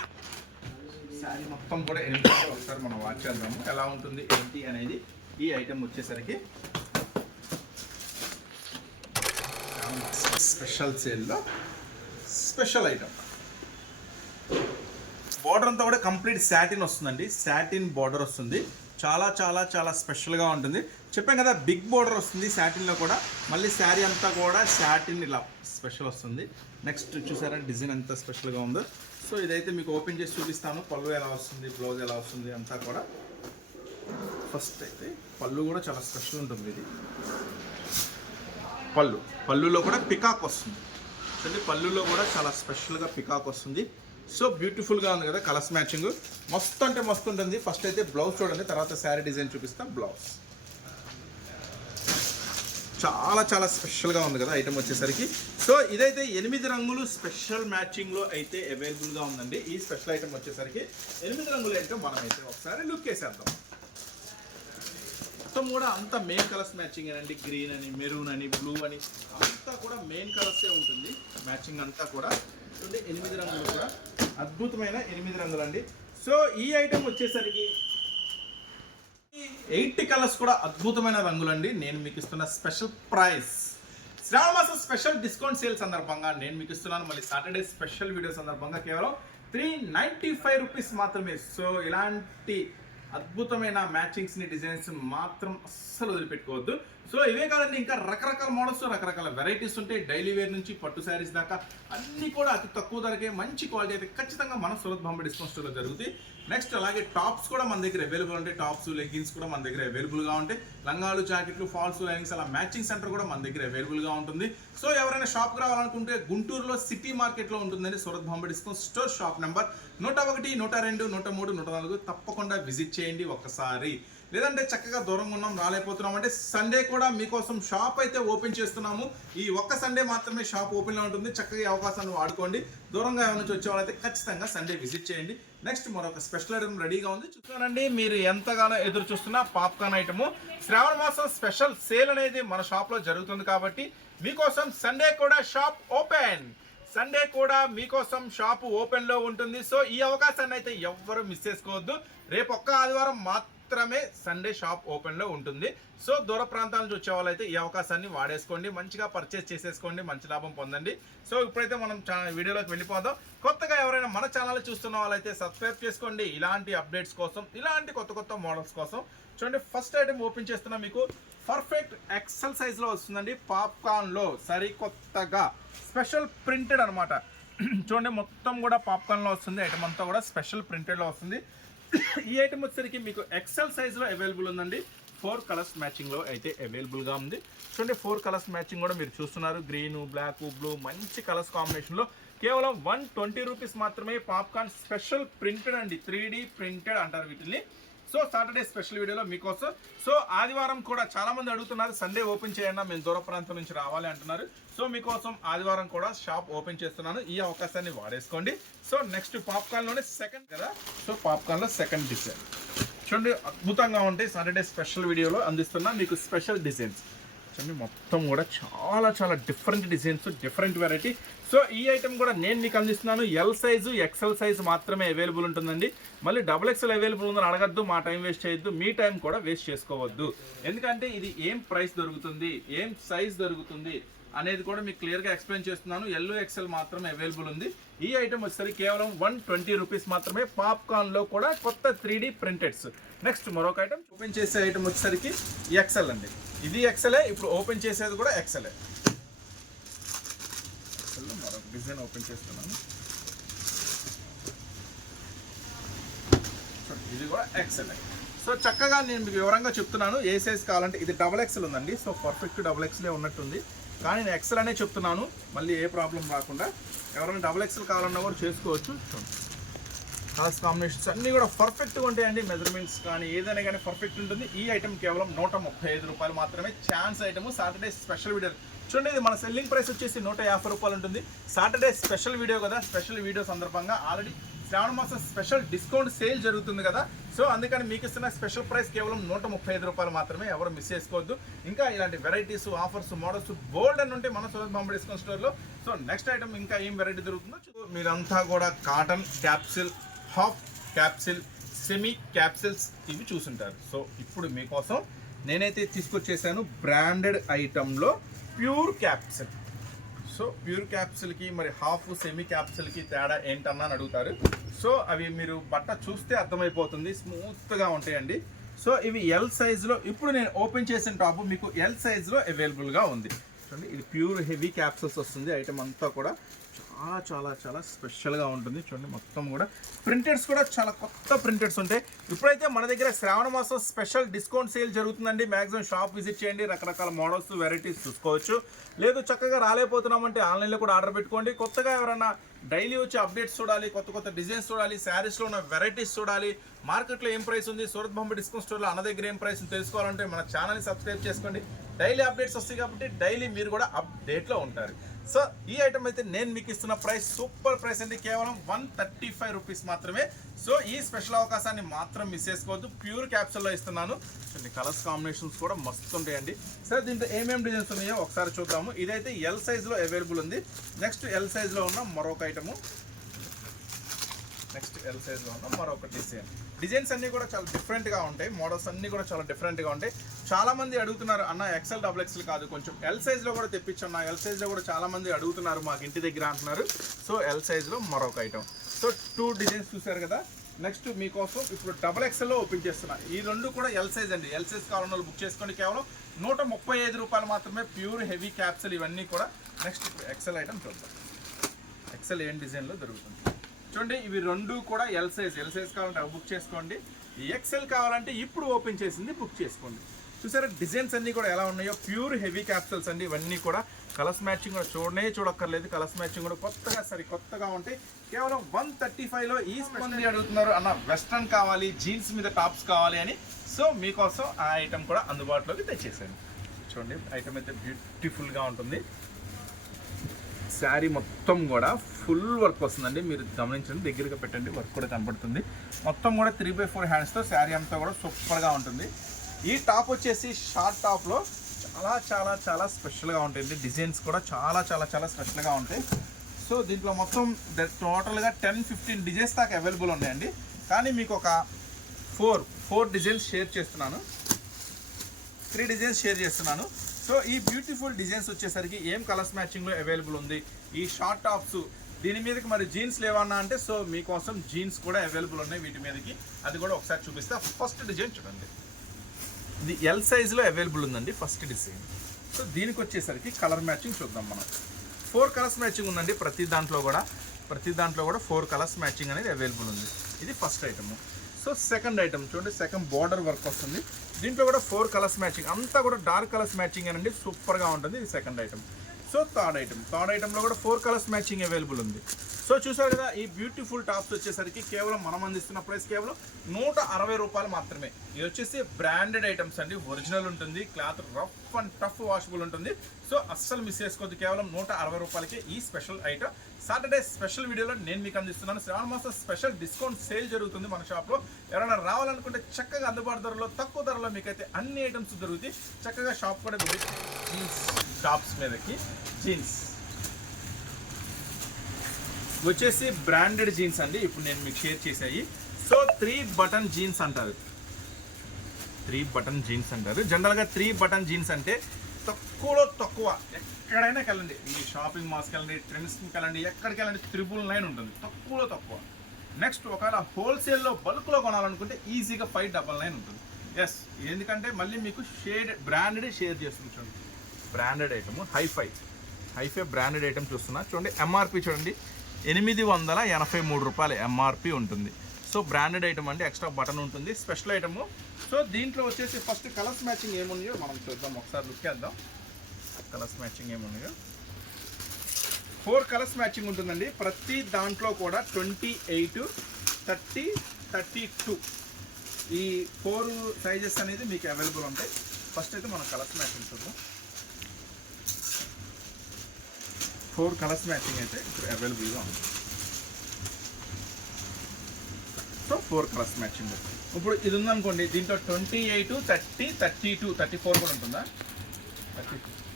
శారీ మొత్తం కూడా. 8 రంగులు ఒకసారి మనం వాచ్ చేద్దాము ఎలా ఉంటుంది ఏంటి అనేది. ఈ ఐటమ్ వచ్చేసరికి స్పెషల్ సేల్లో స్పెషల్ ఐటమ్. బార్డర్ అంతా కూడా కంప్లీట్ శాటిన్ వస్తుందండి. శాటిన్ బార్డర్ వస్తుంది. చాలా చాలా చాలా స్పెషల్గా ఉంటుంది. చెప్పాం కదా బిగ్ బార్డర్ వస్తుంది శాటిన్లో కూడా. మళ్ళీ శారీ అంతా కూడా శాటిన్ ఇలా స్పెషల్ వస్తుంది. నెక్స్ట్ చూసారా డిజైన్ ఎంత స్పెషల్గా ఉందో. సో ఇదైతే మీకు ఓపెన్ చేసి చూపిస్తాను. పళ్ళు ఎలా వస్తుంది, బ్లౌజ్ ఎలా వస్తుంది అంతా కూడా. ఫస్ట్ అయితే పళ్ళు కూడా చాలా స్పెషల్ ఉంటుంది. ఇది పళ్ళులో కూడా పికాక్ వస్తుంది. పళ్ళులో కూడా చాలా స్పెషల్గా పికాక్ వస్తుంది. సో బ్యూటిఫుల్గా ఉంది కదా కలర్స్ మ్యాచింగ్. మస్తు అంటే మస్తు ఉంటుంది. ఫస్ట్ అయితే బ్లౌజ్ చూడండి, తర్వాత శారీ డిజైన్ చూపిస్తాం. బ్లౌజ్ చాలా చాలా స్పెషల్గా ఉంది కదా ఐటమ్ వచ్చేసరికి. సో ఇదైతే 8 రంగులు స్పెషల్ మ్యాచింగ్లో అయితే అవైలబుల్గా ఉందండి. ఈ స్పెషల్ ఐటమ్ వచ్చేసరికి 8 రంగులు ఏంటో మనం అయితే ఒకసారి లుక్ వేసేద్దాం. మొత్తం కూడా అంతా మెయిన్ కలర్స్ మ్యాచింగ్ అండి. గ్రీన్ అని, మెరూన్ అని, బ్లూ అని అంతా కూడా మెయిన్ కలర్సే ఉంటుంది మ్యాచింగ్ అంతా కూడా. 8 రంగులు కూడా అద్భుతమైన 8 రంగులు అండి. సో ఈ ఐటమ్ వచ్చేసరికి 8 కలర్స్ కూడా అద్భుతమైన రంగులండి. నేను మీకు ఇస్తున్న స్పెషల్ ప్రైస్ శ్రావణ మాసం స్పెషల్ డిస్కౌంట్ సేల్ సందర్భంగా నేను మీకు ఇస్తున్నాను. మళ్ళీ సాటర్డే స్పెషల్ వీడియో సందర్భంగా కేవలం 395 రూపీస్ మాత్రమే. సో ఇలాంటి అద్భుతమైన మ్యాచింగ్స్ని డిజైన్స్ మాత్రం అస్సలు వదిలిపెట్టుకోవద్దు. సో ఇవే కాదండి, ఇంకా రకరకాల మోడల్స్, రకరకాల వెరైటీస్ ఉంటాయి. డైలీ వేర్ నుంచి పట్టు శారీస్ దాకా అన్నీ కూడా అతి తక్కువ ధరకే మంచి క్వాలిటీ అయితే ఖచ్చితంగా మన సూరత్ బాంబే డిస్కౌంట్ స్టోర్లో జరుగుతాయి. నెక్స్ట్ అలాగే టాప్స్ కూడా మన దగ్గర అవైలబుల్ ఉంటాయి. టాప్స్, లెగ్గిన్స్ కూడా మన దగ్గర అవైలబుల్గా ఉంటాయి. లంగాలు, జాకెట్లు, ఫాల్స్, లైనింగ్స్ అలా మ్యాచింగ్ సెంటర్ కూడా మన దగ్గర అవైలబుల్గా ఉంటుంది. సో ఎవరైనా షాప్కి రావాలనుకుంటే గుంటూరులో సిటీ మార్కెట్లో ఉంటుందండి Surat Bombay discount store. Shop number 101, 102, 103, 104 తప్పకుండా విజిట్ చేయండి ఒక్కసారి. లేదంటే చక్కగా దూరంగా ఉన్నాం రాలేకపోతున్నాం అంటే సండే కూడా మీకోసం షాప్ అయితే ఓపెన్ చేస్తున్నాము. ఈ ఒక్క సండే మాత్రమే షాప్ ఓపెన్లో ఉంటుంది. చక్కగా ఈ అవకాశాన్ని వాడుకోండి. దూరంగా ఎవరి నుంచి వచ్చే వాళ్ళైతే ఖచ్చితంగా సండే విజిట్ చేయండి. నెక్స్ట్ మరొక స్పెషల్ ఐటమ్ రెడీగా ఉంది చూస్తానండి. మీరు ఎంతగానో ఎదురు చూస్తున్న పాప్కార్న్ ఐటమ్ శ్రావణ మాసం స్పెషల్ సేల్ అనేది మన షాప్లో జరుగుతుంది కాబట్టి మీకోసం సండే కూడా షాప్ ఓపెన్. సండే కూడా మీకోసం షాప్ ఓపెన్లో ఉంటుంది. సో ఈ అవకాశాన్ని అయితే ఎవ్వరూ మిస్ చేసుకోవద్దు. రేపు ఒక్క ఆదివారం మాత్రమే సండే షాప్ ఓపెన్లో ఉంటుంది. సో దూర ప్రాంతాల నుంచి వచ్చే వాళ్ళైతే ఈ అవకాశాన్ని వాడేసుకోండి. మంచిగా పర్చేస్ చేసేసుకోండి, మంచి లాభం పొందండి. సో ఇప్పుడైతే మనం వీడియోలోకి వెళ్ళిపోదాం. కొత్తగా ఎవరైనా మన ఛానల్ చూస్తున్న వాళ్ళైతే సబ్స్క్రైబ్ చేసుకోండి ఇలాంటి అప్డేట్స్ కోసం, ఇలాంటి కొత్త కొత్త మోడల్స్ కోసం. చూడండి ఫస్ట్ ఐటమ్ ఓపెన్ చేస్తున్నా. మీకు పర్ఫెక్ట్ ఎక్సెల్ సైజ్లో వస్తుందండి. పాప్కార్న్లో సరికొత్తగా స్పెషల్ ప్రింటెడ్ అనమాట. చూడండి మొత్తం కూడా పాప్కార్న్లో వస్తుంది. ఐటమ్ అంతా కూడా స్పెషల్ ప్రింటెడ్లో వస్తుంది. ఈ ఐటమ్ వచ్చేసరికి మీకు ఎక్సెల్ సైజ్లో అవైలబుల్ ఉందండి. 4 కలర్స్ మ్యాచింగ్లో అయితే అవైలబుల్గా ఉంది. చూడండి 4 కలర్స్ మ్యాచింగ్ కూడా మీరు చూస్తున్నారు. గ్రీను, బ్లాక్, బ్లూ మంచి కలర్స్ కాంబినేషన్లో కేవలం 120 రూపీస్ మాత్రమే. పాప్కార్న్ స్పెషల్ ప్రింటెడ్ అండి. 3D ప్రింటెడ్ అంటారు వీటిని. సో సాటర్డే స్పెషల్ వీడియోలో మీకోసం. సో ఆదివారం కూడా చాలామంది అడుగుతున్నారు సండే ఓపెన్ చేయండి, మేము దూర ప్రాంతం నుంచి రావాలి అంటున్నారు. సో మీకోసం ఆదివారం కూడా షాప్ ఓపెన్ చేస్తున్నాను. ఈ అవకాశాన్ని వాడేసుకోండి. సో నెక్స్ట్ పాప్కార్న్లోనే సెకండ్ కదా. సో పాప్కార్న్లో సెకండ్ డిజైన్ చూడండి అద్భుతంగా ఉంటాయి. సాటర్డే స్పెషల్ వీడియోలో అందిస్తున్నా మీకు స్పెషల్ డిజైన్స్ చూడండి. మొత్తం కూడా చాలా చాలా different designs, different variety. So ఈ ఐటమ్ కూడా నేను మీకు అందిస్తున్నాను. ఎల్ సైజు, ఎక్సెల్ సైజు మాత్రమే అవైలబుల్ ఉంటుందండి. మళ్ళీ XXL అవైలబుల్ ఉందని అడగద్దు, మా టైం వేస్ట్ చేయొద్దు, మీ టైం కూడా వేస్ట్ చేసుకోవద్దు. ఎందుకంటే ఇది ఏం ప్రైస్ దొరుకుతుంది, ఏం సైజ్ దొరుకుతుంది అనేది కూడా మీకు క్లియర్గా ఎక్స్ప్లెయిన్ చేస్తున్నాను. ఎల్లో ఎక్సెల్ మాత్రమే అవైలబుల్ ఉంది. ఈ ఐటమ్ వచ్చేసరికి కేవలం 120 రూపీస్ మాత్రమే. పాప్కార్న్లో కూడా కొత్త 3D ప్రింటెడ్స్. నెక్స్ట్ మరొక ఐటమ్ ఓపెన్ చేసే ఐటమ్ వచ్చేసరికి ఎక్సెల్ అండి. ఇది ఎక్సెలే, ఇప్పుడు ఓపెన్ చేసేది కూడా ఎక్సెలే. మరొక డిజైన్ ఓపెన్ చేస్తున్నాను. ఇది కూడా ఎక్సెలే. సో చక్కగా నేను మీకు వివరంగా చెప్తున్నాను. ఏ సైజ్ కావాలంటే ఇది XXL ఉందండి. సో పర్ఫెక్ట్ XXL ఉన్నట్టుంది, కానీ నేను ఎక్సెల్ అనే చెప్తున్నాను మళ్ళీ ఏ ప్రాబ్లం రాకుండా. ఎవరైనా XXL కావాలన్నా కూడా చేసుకోవచ్చు. కలర్స్ కాంబినేషన్స్ అన్నీ కూడా పర్ఫెక్ట్గా ఉంటాయండి. మెజర్మెంట్స్ కానీ ఏదైనా కానీ పర్ఫెక్ట్ ఉంటుంది. ఈ ఐటమ్ కేవలం 135 రూపాయలు మాత్రమే. Chance item Saturday special video చూడండి. ఇది మన సెల్లింగ్ ప్రైస్ వచ్చేసి 150 రూపాయలు ఉంటుంది. సాటర్డే స్పెషల్ వీడియో కదా, స్పెషల్ వీడియో సందర్భంగా ఆల్రెడీ శ్రావణ మాసం స్పెషల్ డిస్కౌంట్ సేల్ జరుగుతుంది కదా. సో అందుకని మీకు ఇస్తున్న స్పెషల్ ప్రైస్ కేవలం 135 రూపాయలు మాత్రమే. ఎవరు మిస్ చేసుకోవద్దు. ఇంకా ఇలాంటి వెరైటీస్, ఆఫర్స్, మోడల్స్ బోల్డ్ అని ఉంటే మన సూరత్ బాంబే డిస్కౌంట్ స్టోర్లో. సో నెక్స్ట్ ఐటమ్ ఇంకా ఏం వెరైటీ దొరుకుతుందో మీరంతా కూడా cotton capsule, half capsule, semi capsules ఇవి చూసుంటారు. సో ఇప్పుడు మీకోసం నేనైతే తీసుకొచ్చేసాను బ్రాండెడ్ ఐటెంలో ప్యూర్ క్యాప్సిల్. సో ప్యూర్ క్యాప్సిల్కి మరి హాఫ్ సెమీ క్యాప్సిల్కి తేడా ఏంటన్నా అని అడుగుతారు. సో అవి మీరు బట్ట చూస్తే అర్థమైపోతుంది, స్మూత్గా ఉంటాయండి. సో ఇవి ఎల్ సైజులో ఇప్పుడు నేను ఓపెన్ చేసిన టాప్ మీకు ఎల్ సైజులో అవైలబుల్గా ఉంది. చూడండి, ఇది ప్యూర్ హెవీ క్యాప్సిల్స్ వస్తుంది. ఐటమ్ అంతా కూడా చాలా చాలా చాలా స్పెషల్గా ఉంటుంది. చూడండి, మొత్తం కూడా ప్రింటెడ్స్ కూడా చాలా కొత్త ప్రింటెడ్స్ ఉంటాయి. ఇప్పుడైతే మన దగ్గర శ్రావణ మాసం స్పెషల్ డిస్కౌంట్ సేల్ జరుగుతుందండి. మ్యాక్సిమం షాప్ విజిట్ చేయండి, రకరకాల మోడల్స్, వెరైటీస్ చూసుకోవచ్చు. లేదు చక్కగా రాలేకపోతున్నామంటే ఆన్లైన్లో కూడా ఆర్డర్ పెట్టుకోండి. కొత్తగా ఎవరైనా డైలీ వచ్చే అప్డేట్స్ చూడాలి, కొత్త కొత్త డిజైన్స్ చూడాలి, శారీస్లో ఉన్న వెరైటీస్ చూడాలి, మార్కెట్లో ఏం ప్రైస్ ఉంది, సూరత్ బాంబే డిస్కౌంట్ స్టోర్లో అన్న దగ్గర ఏం ప్రైస్ తెలుసుకోవాలంటే మన ఛానల్ని సబ్స్క్రైబ్ చేసుకోండి. డైలీ అప్డేట్స్ వస్తాయి కాబట్టి డైలీ మీరు కూడా అప్డేట్లో ఉంటారు. సో ఈ ఐటమ్ అయితే నేను మీకు ఇస్తున్న ప్రైస్ సూపర్ ప్రైస్ అండి, కేవలం 135 రూపీస్ మాత్రమే. సో ఈ స్పెషల్ అవకాశాన్ని మాత్రం మిస్ చేసుకోవద్దు. ప్యూర్ క్యాప్సూల్లో ఇస్తున్నాను. కలర్స్ కాంబినేషన్స్ కూడా మస్తు ఉంటాయండి. సరే దీంట్లో ఏమేమి డిజైన్స్ ఉన్నాయో ఒకసారి చూద్దాము. ఇదైతే ఎల్ సైజ్లో అవైలబుల్ ఉంది. నెక్స్ట్ ఎల్ సైజ్లో ఉన్న మరొక ఐటము, నెక్స్ట్ ఎల్ సైజ్లో ఉన్న మరొక డిజైన్స్ అన్నీ కూడా చాలా డిఫరెంట్గా ఉంటాయి. మోడల్స్ అన్నీ కూడా చాలా డిఫరెంట్గా ఉంటాయి. చాలామంది అడుగుతున్నారు అన్న ఎక్సెల్ డబుల్ ఎక్సెల్ కాదు, కొంచెం ఎల్ సైజ్లో కూడా తెప్పించన్నా. ఎల్ సైజ్లో కూడా చాలామంది అడుగుతున్నారు, మాకు ఇంటి దగ్గర అంటున్నారు. సో ఎల్ సైజ్లో మరొక ఐటమ్. సో 2 డిజైన్స్ చూసారు కదా. నెక్స్ట్ మీకోసం ఇప్పుడు డబుల్ ఎక్సెల్లో ఓపెన్ చేస్తున్నా. ఈ రెండు కూడా ఎల్ సైజ్ అండి. ఎల్ సైజ్ కావాలన్న వాళ్ళు బుక్ చేసుకోండి. కేవలం 135 రూపాయలు మాత్రమే. ప్యూర్ హెవీ క్యాప్సూల్ ఇవన్నీ కూడా. నెక్స్ట్ ఎక్సెల్ ఐటమ్ చూద్దాం. ఎక్సెల్ ఏం డిజైన్లో దొరుకుతుంది చూడండి. ఇవి రెండు కూడా ఎల్ సైజ్. ఎల్ సైజ్ కావాలంటే అవి బుక్ చేసుకోండి. ఎక్సెల్ కావాలంటే ఇప్పుడు ఓపెన్ చేసింది బుక్ చేసుకోండి. చూసారా డిజైన్స్ అన్నీ కూడా ఎలా ఉన్నాయో. ప్యూర్ హెవీ క్యాప్సూల్స్ అండి ఇవన్నీ కూడా. కలర్స్ మ్యాచింగ్ కూడా చూడక్కర్లేదు. కలర్స్ మ్యాచింగ్ కూడా కొత్తగా కొత్తగా ఉంటాయి. కేవలం 135లో ఈ మంది అడుగుతున్నారు అన్న వెస్ట్రన్ కావాలి, జీన్స్ మీద టాప్స్ కావాలి అని. సో మీకోసం ఆ ఐటమ్ కూడా అందుబాటులోకి తెచ్చేసాను. చూడండి ఐటమ్ అయితే బ్యూటిఫుల్గా ఉంటుంది. శారీ మొత్తం కూడా ఫుల్ వర్క్ వస్తుందండి. మీరు గమనించండి, దగ్గరగా పెట్టండి, వర్క్ కూడా కనపడుతుంది. మొత్తం కూడా 3/4 హ్యాండ్స్తో శారీ అంతా కూడా సూపర్గా ఉంటుంది. ఈ టాప్ వచ్చేసి షార్ట్ టాప్లో చాలా చాలా చాలా స్పెషల్గా ఉంటాయండి. డిజైన్స్ కూడా చాలా చాలా చాలా స్పెషల్గా ఉంటాయి. సో దీంట్లో మొత్తం టోటల్గా 10-15 డిజైన్స్ దాకా అవైలబుల్ ఉన్నాయండి. కానీ మీకు ఒక 4 డిజైన్స్ షేర్ చేస్తున్నాను. 3 డిజైన్స్ షేర్ చేస్తున్నాను. సో ఈ బ్యూటిఫుల్ డిజైన్స్ వచ్చేసరికి ఏం కలర్స్ మ్యాచింగ్లో అవైలబుల్ ఉంది. ఈ షార్ట్ టాప్స్ దీని మీదకి మరి జీన్స్ లేవన్నా అంటే సో మీకోసం జీన్స్ కూడా అవైలబుల్ ఉన్నాయి వీటి మీదకి. అది కూడా ఒకసారి చూపిస్తే. ఫస్ట్ డిజైన్ చూడండి, ఇది ఎల్ సైజులో అవైలబుల్ ఉందండి ఫస్ట్ డిజైన్. సో దీనికి వచ్చేసరికి కలర్ మ్యాచింగ్ చూద్దాం మనం. 4 కలర్స్ మ్యాచింగ్ ఉందండి ప్రతి దాంట్లో కూడా 4 కలర్స్ మ్యాచింగ్ అనేది అవైలబుల్ ఉంది. ఇది first item. So second item చూడండి, సెకండ్ బార్డర్ వర్క్ వస్తుంది. దీంట్లో కూడా 4 కలర్స్ మ్యాచింగ్, అంతా కూడా డార్క్ కలర్స్ మ్యాచింగ్ అనండి, సూపర్గా ఉంటుంది. ఇది సెకండ్ ఐటమ్. సో థర్డ్ ఐటమ్లో కూడా 4 కలర్స్ మ్యాచింగ్ అవైలబుల్ ఉంది. సో చూసారు కదా, ఈ బ్యూటిఫుల్ టాప్స్ వచ్చేసరికి కేవలం మనం అందిస్తున్న ప్రైస్ కేవలం 160 రూపాయలు మాత్రమే. ఇది వచ్చేసి బ్రాండెడ్ ఐటమ్స్ అండి, ఒరిజినల్ ఉంటుంది, cloth rough and tough washable ఉంటుంది. సో అస్సలు మిస్ చేసుకోవద్దు. కేవలం 160 రూపాయలకే ఈ స్పెషల్ ఐటమ్. సాటర్డే స్పెషల్ వీడియోలో నేను మీకు అందిస్తున్నాను. శ్రావణ మాసం స్పెషల్ డిస్కౌంట్ సేల్ జరుగుతుంది మన షాప్లో. ఎవరైనా రావాలనుకుంటే చక్కగా అందుబాటు ధరలో, తక్కువ ధరలో మీకైతే అన్ని ఐటమ్స్ దొరుకుతాయి. చక్కగా షాప్ కూడా జీన్స్ టాప్స్ మీదకి జీన్స్ వచ్చేసి బ్రాండెడ్ జీన్స్ అండి. ఇప్పుడు నేను మీకు షేర్ చేసాయి. సో 3 బటన్ జీన్స్ అంటారు. 3 బటన్ జీన్స్ అంటారు. జనరల్గా 3 బటన్ జీన్స్ అంటే తక్కువలో తక్కువ. ఎక్కడైనా వెళ్ళండి, ఈ షాపింగ్ మాల్స్కి వెళ్ళండి, ట్రెండ్స్కి వెళ్ళండి, ఎక్కడికి వెళ్ళండి 999 ఉంటుంది, తక్కువలో తక్కువ. నెక్స్ట్ ఒకవేళ హోల్సేల్లో బల్క్లో కొనాలనుకుంటే ఈజీగా 599 ఉంటుంది. ఎస్, ఎందుకంటే మళ్ళీ మీకు బ్రాండెడ్ షేర్ చేస్తుంది. చూడండి branded item, hifi branded item చూస్తున్నా. చూడండి ఎంఆర్పి చూడండి 883 రూపాయలు ఎంఆర్పి ఉంటుంది. సో బ్రాండెడ్ ఐటమ్ అంటే ఎక్స్ట్రా బటన్ ఉంటుంది, స్పెషల్ ఐటమ్. సో దీంట్లో వచ్చేసి ఫస్ట్ కలర్స్ మ్యాచింగ్ ఏమున్నాయో మనం చూద్దాం, ఒకసారి లుక్ చేద్దాం. కలర్స్ మ్యాచింగ్ ఏమున్నాయో 4 కలర్స్ మ్యాచింగ్ ఉంటుందండి. ప్రతి దాంట్లో కూడా 28, 30, 32 ఈ 4 సైజెస్ అనేది మీకు అవైలబుల్ ఉంటాయి. ఫస్ట్ అయితే మనం కలర్స్ మ్యాచింగ్ చూద్దాం. 4 కలర్స్ మ్యాచింగ్ అయితే ఇప్పుడు అవైలబుల్గా ఉంది. So 4 colours matching. ఇప్పుడు ఇది ఉందనుకోండి, దీంట్లో 28, 30, 32, 34 కూడా ఉంటుందా?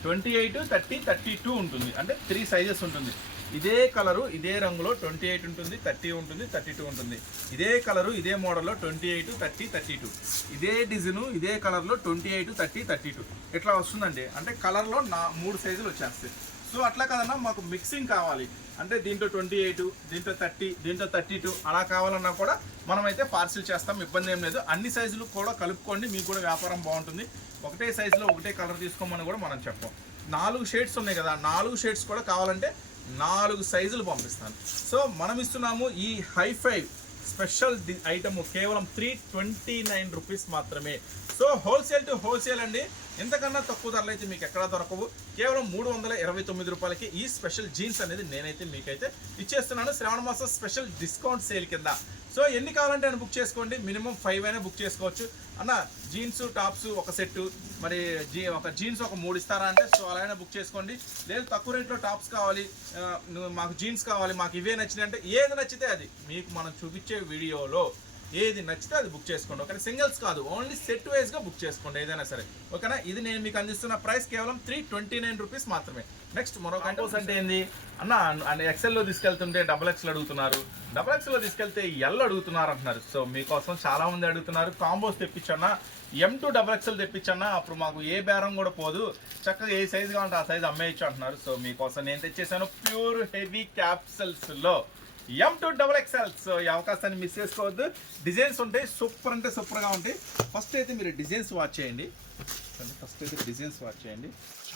28, 30, 32 ఉంటుంది. అంటే 3 సైజెస్ ఉంటుంది. ఇదే కలరు ఇదే రంగులో 28 ఉంటుంది, 30 ఉంటుంది, 32 ఉంటుంది. ఇదే కలరు ఇదే మోడల్లో 28, 30, 32. ఇదే డిజైను ఇదే కలర్లో 28, 30, 32 ఇట్లా వస్తుందండి. అంటే కలర్లో 3 సైజులు వచ్చేస్తాయి. సో అట్లా కదన్నా మాకు మిక్సింగ్ కావాలి అంటే దీంట్లో 28, దీంట్లో 30, దీంట్లో 32 అలా కావాలన్నా కూడా మనమైతే పార్సిల్ చేస్తాం, ఇబ్బంది ఏం లేదు. అన్ని సైజులు కూడా కలుపుకోండి, మీకు కూడా వ్యాపారం బాగుంటుంది. ఒకటే సైజులో ఒకటే కలర్ తీసుకోమని కూడా మనం చెప్పం. 4 షేడ్స్ ఉన్నాయి కదా, 4 షేడ్స్ కూడా కావాలంటే 4 సైజులు పంపిస్తాను. సో మనం ఇస్తున్నాము ఈ హైఫై స్పెషల్ ఐటమ్ కేవలం 329 రూపీస్ మాత్రమే. సో హోల్సేల్ టు హోల్సేల్ అండి. ఇంతకన్నా తక్కువ ధరలు అయితే మీకు ఎక్కడా దొరకవు. కేవలం 329 రూపాయలకి ఈ స్పెషల్ జీన్స్ అనేది నేనైతే మీకైతే ఇచ్చేస్తున్నాను శ్రావణ మాసం స్పెషల్ డిస్కౌంట్ సేల్ కింద. సో ఎన్ని కావాలంటే అని బుక్ చేసుకోండి. మినిమం 5 అయినా బుక్ చేసుకోవచ్చు. అన్న జీన్స్ టాప్స్ ఒక సెట్టు, మరి ఒక జీన్స్ ఒక 3 ఇస్తారా అంటే సో అలా అయినా బుక్ చేసుకోండి. లేదు తక్కువ రేట్లో టాప్స్ కావాలి, మాకు జీన్స్ కావాలి, మాకు ఇవే నచ్చినాయి అంటే ఏది నచ్చితే అది మీకు మనం చూపించే వీడియోలో ఏది నచ్చితే అది బుక్ చేసుకోండి. ఓకేనా? సింగిల్స్ కాదు, ఓన్లీ సెట్ వైజ్గా బుక్ చేసుకోండి ఏదైనా సరే. ఓకేనా? ఇది నేను మీకు అందిస్తున్న ప్రైస్ కేవలం 329 రూపీస్ మాత్రమే. నెక్స్ట్ మరొక కాంబోస్ అంటే ఏంది అన్న, ఎక్సెల్లో తీసుకెళ్తుంటే XXL అడుగుతున్నారు, XXL తీసుకెళ్తే ఎల్ అడుగుతున్నారు అంటున్నారు. సో మీకోసం చాలా మంది అడుగుతున్నారు. కాంబోస్ తెప్పించన్నా, M2 XXL తెప్పించన్నా, అప్పుడు మాకు ఏ బేరం కూడా పోదు, చక్కగా ఏ సైజు కావాలంటే ఆ సైజు అమ్మేయచ్చు అంటున్నారు. సో మీకోసం నేను తెచ్చేసాను ప్యూర్ హెవీ క్యాప్సల్స్లో M2 XXL. సో ఈ అవకాశాన్ని మిస్ చేసుకోవద్దు. డిజైన్స్ ఉంటాయి, సూపర్ అంటే సూపర్గా ఉంటాయి. ఫస్ట్ అయితే మీరు డిజైన్స్ వాచ్ చేయండి.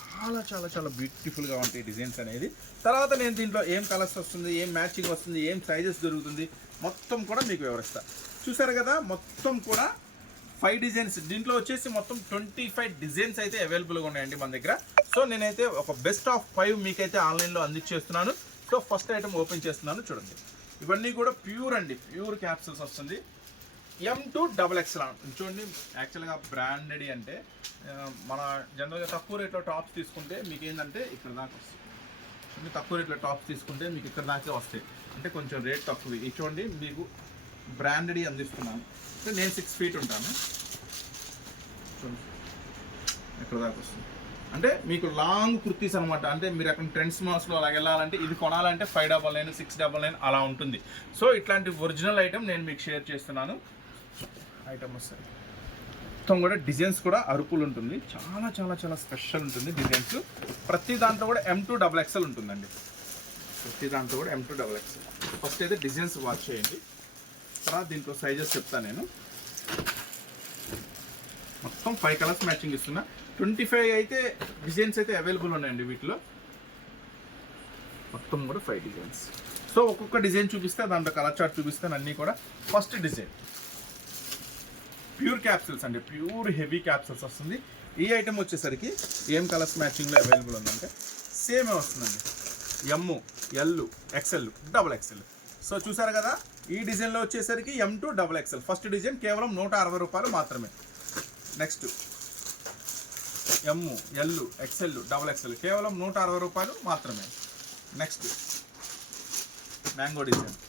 చాలా చాలా చాలా బ్యూటిఫుల్గా ఉంటాయి డిజైన్స్ అనేది. తర్వాత నేను దీంట్లో ఏం కలర్స్ వస్తుంది, ఏం మ్యాచింగ్ వస్తుంది, ఏం సైజెస్ దొరుకుతుంది మొత్తం కూడా మీకు వివరిస్తా. చూసారు కదా, మొత్తం కూడా 5 డిజైన్స్. దీంట్లో వచ్చేసి మొత్తం 25 డిజైన్స్ అయితే అవైలబుల్గా ఉన్నాయండి మన దగ్గర. సో నేనైతే ఒక బెస్ట్ ఆఫ్ 5 మీకైతే ఆన్లైన్లో అందించేస్తున్నాను. సో ఫస్ట్ ఐటమ్ ఓపెన్ చేస్తున్నాను, చూడండి. ఇవన్నీ కూడా ప్యూర్ అండి, ప్యూర్ క్యాప్సూల్స్ వస్తుంది. M2 XXL చూడండి. యాక్చువల్గా బ్రాండెడ్ అంటే మన జనరల్గా తక్కువ రేట్లో టాప్స్ తీసుకుంటే మీకు ఏంటంటే ఇక్కడ దాకా వస్తుంది. తక్కువ రేట్లో టాప్స్ తీసుకుంటే మీకు ఇక్కడ దాకా వస్తాయి, అంటే కొంచెం రేట్ తక్కువ. ఇది చూడండి, మీకు బ్రాండెడ్ అందిస్తున్నాను. నేను 6 feet ఉంటాను, ఇక్కడ దాకా వస్తుంది. అంటే మీకు లాంగ్ కుర్తీస్ అనమాట. అంటే మీరు అక్కడ ట్రెండ్స్ మాల్స్లో అలా వెళ్ళాలంటే ఇది కొనాలంటే 599, 699 అలా ఉంటుంది. సో ఇట్లాంటి ఒరిజినల్ ఐటమ్ నేను మీకు షేర్ చేస్తున్నాను. ఐటమ్ వస్తుంది మొత్తం కూడా డిజైన్స్ కూడా అరుపులు ఉంటుంది. చాలా చాలా చాలా స్పెషల్ ఉంటుంది డిజైన్స్. ప్రతి దాంట్లో కూడా M2 XXL ఉంటుందండి. ప్రతి దాంట్లో కూడా M2 XXL. ఫస్ట్ అయితే డిజైన్స్ వాచ్ చేయండి, తర్వాత దీంట్లో సైజెస్ చెప్తాను నేను. మొత్తం 5 కలర్స్ మ్యాచింగ్ ఇస్తున్నా. 25 అయితే డిజైన్స్ అయితే అవైలబుల్ ఉన్నాయండి వీటిలో. మొత్తం కూడా 5 డిజైన్స్. సో ఒక్కొక్క డిజైన్ చూపిస్తే దాంట్లో కలర్ చార్ట్ చూపిస్తాను అన్నీ కూడా. ఫస్ట్ డిజైన్ ప్యూర్ క్యాప్సూల్స్ అండి, ప్యూర్ హెవీ క్యాప్సూల్స్ వస్తుంది. ఈ ఐటమ్ వచ్చేసరికి ఏం కలర్స్ మ్యాచింగ్లో అవైలబుల్ ఉందంటే సేమే వస్తుందండి. M, L, XL, XXL. So చూసారు కదా, ఈ డిజైన్లో వచ్చేసరికి M2 XXL. ఫస్ట్ డిజైన్ కేవలం 160 రూపాయలు మాత్రమే. Next M, L, XL, XXL కేవలం 160 రూపాయలు మాత్రమే. Next mango design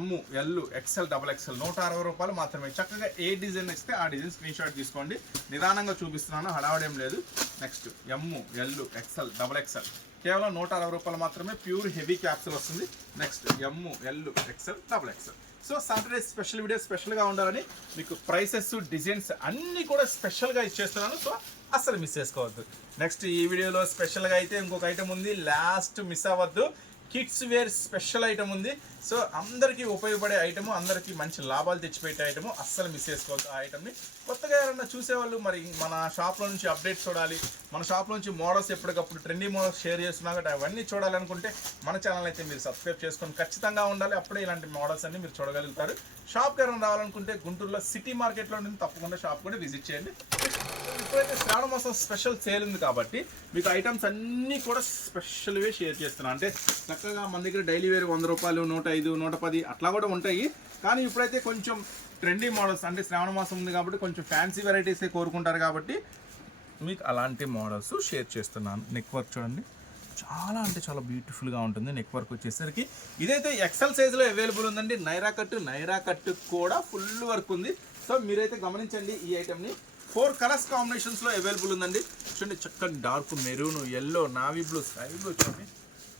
M, L, XL, XXL 160 రూపాయలు మాత్రమే. చక్కగా ఏ డిజైన్ ఇస్తే ఆ డిజైన్ స్క్రీన్ షాట్ తీసుకోండి. నిదానంగా చూపిస్తున్నాను, హడావడేం లేదు. Next M, L, XL, XXL కేవలం 160 రూపాయలు మాత్రమే. ప్యూర్ హెవీ క్యాప్సూల్ వస్తుంది. Next M, L, XL, XXL. So Saturday special video స్పెషల్గా ఉండాలని మీకు ప్రైసెస్, డిజైన్స్ అన్నీ కూడా స్పెషల్గా ఇచ్చేస్తున్నాను. సో అస్సలు మిస్ చేసుకోవద్దు. నెక్స్ట్ ఈ వీడియోలో స్పెషల్గా అయితే ఇంకొక ఐటమ్ ఉంది, లాస్ట్ మిస్ అవ్వద్దు. కిడ్స్ వేర్ స్పెషల్ ఐటమ్ ఉంది. సో అందరికీ ఉపయోగపడే ఐటము, అందరికీ మంచి లాభాలు తెచ్చిపెట్టే ఐటము, అస్సలు మిస్ చేసుకోవద్దు ఆ ఐటమ్ని. కొత్తగా ఎవరన్నా చూసేవాళ్ళు మరి మన షాప్లో నుంచి అప్డేట్స్ చూడాలి, మన షాప్లో నుంచి మోడల్స్ ఎప్పటికప్పుడు ట్రెండీ మోడల్స్ షేర్ చేస్తున్నా కాబట్టి అవన్నీ చూడాలనుకుంటే మన ఛానల్ అయితే మీరు సబ్స్క్రైబ్ చేసుకొని ఖచ్చితంగా ఉండాలి. అప్పుడే ఇలాంటి మోడల్స్ అన్ని మీరు చూడగలుగుతారు. షాప్కి ఎవరైనా రావాలనుకుంటే గుంటూరులో సిటీ మార్కెట్లో నుంచి తప్పకుండా షాప్ కూడా విజిట్ చేయండి. ఇప్పుడైతే శ్రావణ మాసం స్పెషల్ సేల్ ఉంది కాబట్టి మీకు ఐటమ్స్ అన్నీ కూడా స్పెషల్వే షేర్ చేస్తున్నాను. అంటే చక్కగా మన దగ్గర డైలీ వేర్ 100 రూపాయలు, 105, 110 అట్లా కూడా ఉంటాయి. కానీ ఇప్పుడైతే కొంచెం ట్రెండీ మోడల్స్, అంటే శ్రావణ మాసం ఉంది కాబట్టి కొంచెం ఫ్యాన్సీ వెరైటీసే కోరుకుంటారు కాబట్టి మీకు అలాంటి మోడల్స్ షేర్ చేస్తున్నాను. నెక్ వర్క్ చూడండి, చాలా అంటే చాలా బ్యూటిఫుల్గా ఉంటుంది. నెక్ వర్క్ వచ్చేసరికి ఇదైతే ఎక్సెల్ సైజులో అవైలబుల్ ఉందండి. నైరా కట్ కూడా ఫుల్ వర్క్ ఉంది. సో మీరైతే గమనించండి, ఈ ఐటమ్ని 4 కలర్స్ కాంబినేషన్స్లో అవైలబుల్ ఉందండి. చూడండి, చక్కటి dark maroon, yellow, navy blue, sky blue చూడండి,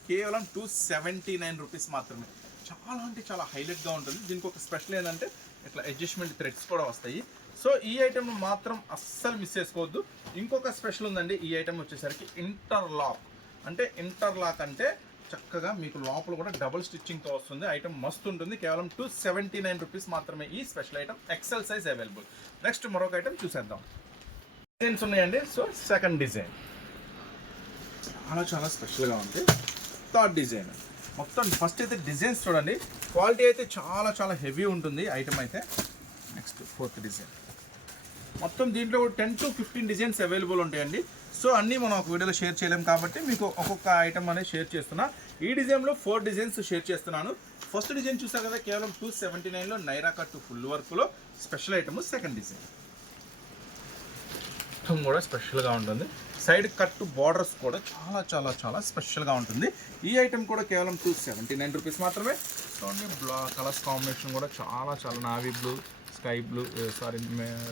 కేవలం 279 రూపీస్ మాత్రమే. చాలా అంటే చాలా హైలైట్గా ఉంటుంది. దీనికి ఒక స్పెషల్ ఏంటంటే ఇట్లా అడ్జస్ట్మెంట్ థ్రెడ్స్ కూడా వస్తాయి. సో ఈ ఐటమ్ మాత్రం అస్సలు మిస్ చేసుకోవద్దు. ఇంకొక స్పెషల్ ఉందండి, ఈ ఐటమ్ వచ్చేసరికి ఇంటర్లాక్ అంటే చక్కగా మీకు లోపల కూడా డబుల్ స్టిచ్చింగ్తో వస్తుంది. ఐటమ్ మస్తు ఉంటుంది. కేవలం 279 రూపీస్ మాత్రమే ఈ special item. XL size available. Next మరొక ఐటమ్ చూసేద్దాం. డిజైన్స్ ఉన్నాయండి. సో సెకండ్ డిజైన్ చాలా స్పెషల్గా ఉంది. థర్డ్ డిజైన్ మొత్తం ఫస్ట్ అయితే డిజైన్స్ చూడండి, క్వాలిటీ అయితే చాలా హెవీ ఉంటుంది ఐటమ్ అయితే. నెక్స్ట్ ఫోర్త్ డిజైన్, మొత్తం దీంట్లో 10 to 15 డిజైన్స్ అవైలబుల్ ఉంటాయండి. సో అన్నీ మనం ఒక వీడియోలో షేర్ చేయలేము కాబట్టి మీకు ఒక్కొక్క ఐటమ్ అనేది షేర్ చేస్తున్నా. ఈ డిజైన్లో 4 డిజైన్స్ షేర్ చేస్తున్నాను. ఫస్ట్ డిజైన్ చూసారు కదా, కేవలం 279లో నైరా కట్ ఫుల్ వర్క్లో స్పెషల్ ఐటమ్. సెకండ్ డిజైన్ మొత్తం కూడా స్పెషల్గా ఉంటుంది. సైడ్ కట్ బార్డర్స్ కూడా చాలా స్పెషల్గా ఉంటుంది. ఈ ఐటమ్ కూడా కేవలం 279 రూపీస్ మాత్రమే. చూడండి, కలర్స్ కాంబినేషన్ కూడా చాలా navy blue, sky blue,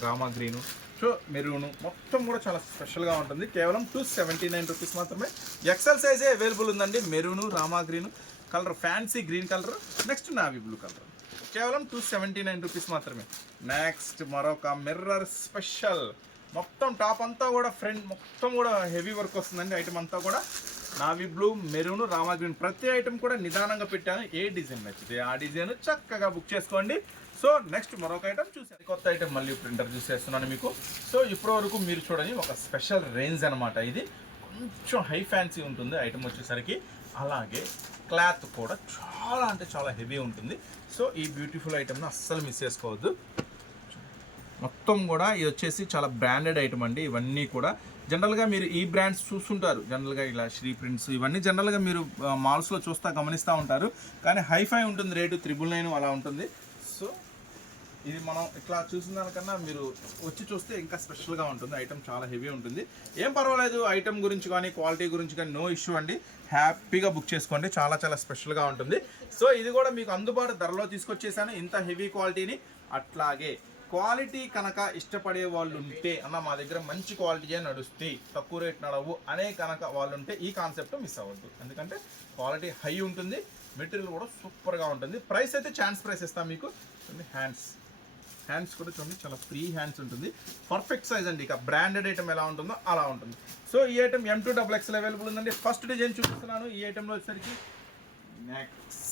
Rama green, so maroon, మొత్తం కూడా చాలా స్పెషల్గా ఉంటుంది. కేవలం 279 రూపీస్ మాత్రమే. ఎక్సెల్ సైజే అవైలబుల్ ఉందండి. Maroon, Rama green colour, fancy green colour, next navy blue colour. కేవలం 279 రూపీస్ మాత్రమే. నెక్స్ట్ మరొక మిర్రర్ స్పెషల్, మొత్తం టాప్ అంతా కూడా ఫ్రంట్ మొత్తం కూడా హెవీ వర్క్ వస్తుందండి. ఐటమ్ అంతా కూడా navy blue, maroon, Rama green, ప్రతి ఐటమ్ కూడా నిదానంగా పెట్టాను. ఏ డిజైన్ నచ్చితే ఆ డిజైన్ చక్కగా బుక్ చేసుకోండి. సో నెక్స్ట్ మరొక ఐటమ్ చూసాను, కొత్త ఐటమ్ మళ్ళీ ఇప్పుడు ఇంట్రడ్యూస్ చేస్తున్నాను మీకు. సో ఇప్పటి వరకు మీరు చూడండి, ఒక స్పెషల్ రేంజ్ అనమాట ఇది. కొంచెం హై ఫ్యాన్సీ ఉంటుంది ఐటమ్ వచ్చేసరికి. అలాగే క్లాత్ కూడా చాలా అంటే చాలా హెవీ ఉంటుంది. సో ఈ బ్యూటిఫుల్ ఐటమ్ని అస్సలు మిస్ చేసుకోవద్దు. మొత్తం కూడా ఇది వచ్చేసి చాలా బ్రాండెడ్ ఐటమ్ అండి. ఇవన్నీ కూడా జనరల్గా మీరు ఈ బ్రాండ్స్ చూస్తుంటారు, జనరల్గా ఇలా శ్రీ ప్రింట్స్ ఇవన్నీ జనరల్గా మీరు మాల్స్లో గమనిస్తూ ఉంటారు. కానీ హైఫై ఉంటుంది, రేటు 999 అలా ఉంటుంది. సో ఇది మనం ఇట్లా చూసిన దానికన్నా మీరు వచ్చి చూస్తే ఇంకా స్పెషల్గా ఉంటుంది. ఐటమ్ చాలా హెవీ ఉంటుంది. ఏం పర్వాలేదు, ఐటమ్ గురించి కానీ క్వాలిటీ గురించి కానీ నో ఇష్యూ అండి. హ్యాపీగా బుక్ చేసుకోండి, చాలా స్పెషల్గా ఉంటుంది. సో ఇది కూడా మీకు అందుబాటు ధరలో తీసుకొచ్చేసాను, ఇంత హెవీ క్వాలిటీని. అట్లాగే క్వాలిటీ కనుక ఇష్టపడే వాళ్ళు ఉంటే, అన్న మా దగ్గర మంచి క్వాలిటీయే నడుస్తాయి, తక్కువ రేట్ నడవు అనే కనుక వాళ్ళు ఉంటే ఈ కాన్సెప్ట్ మిస్ అవ్వద్దు. ఎందుకంటే క్వాలిటీ హై ఉంటుంది, మెటీరియల్ కూడా సూపర్గా ఉంటుంది. ప్రైస్ అయితే ఛాన్స్ ప్రైస్ ఇస్తాం మీకు. హ్యాండ్స్ కూడా చూడండి, చాలా ఫ్రీ హ్యాండ్స్ ఉంటుంది. పర్ఫెక్ట్ సైజ్ అండి. ఇక బ్రాండెడ్ ఐటమ్ ఎలా ఉంటుందో అలా ఉంటుంది. సో ఈ ఐటమ్ M2XXL అవైలబుల్ ఉందండి. ఫస్ట్ డిజైన్ చూపిస్తున్నాను. ఈ ఐటెంలో వచ్చేసరికి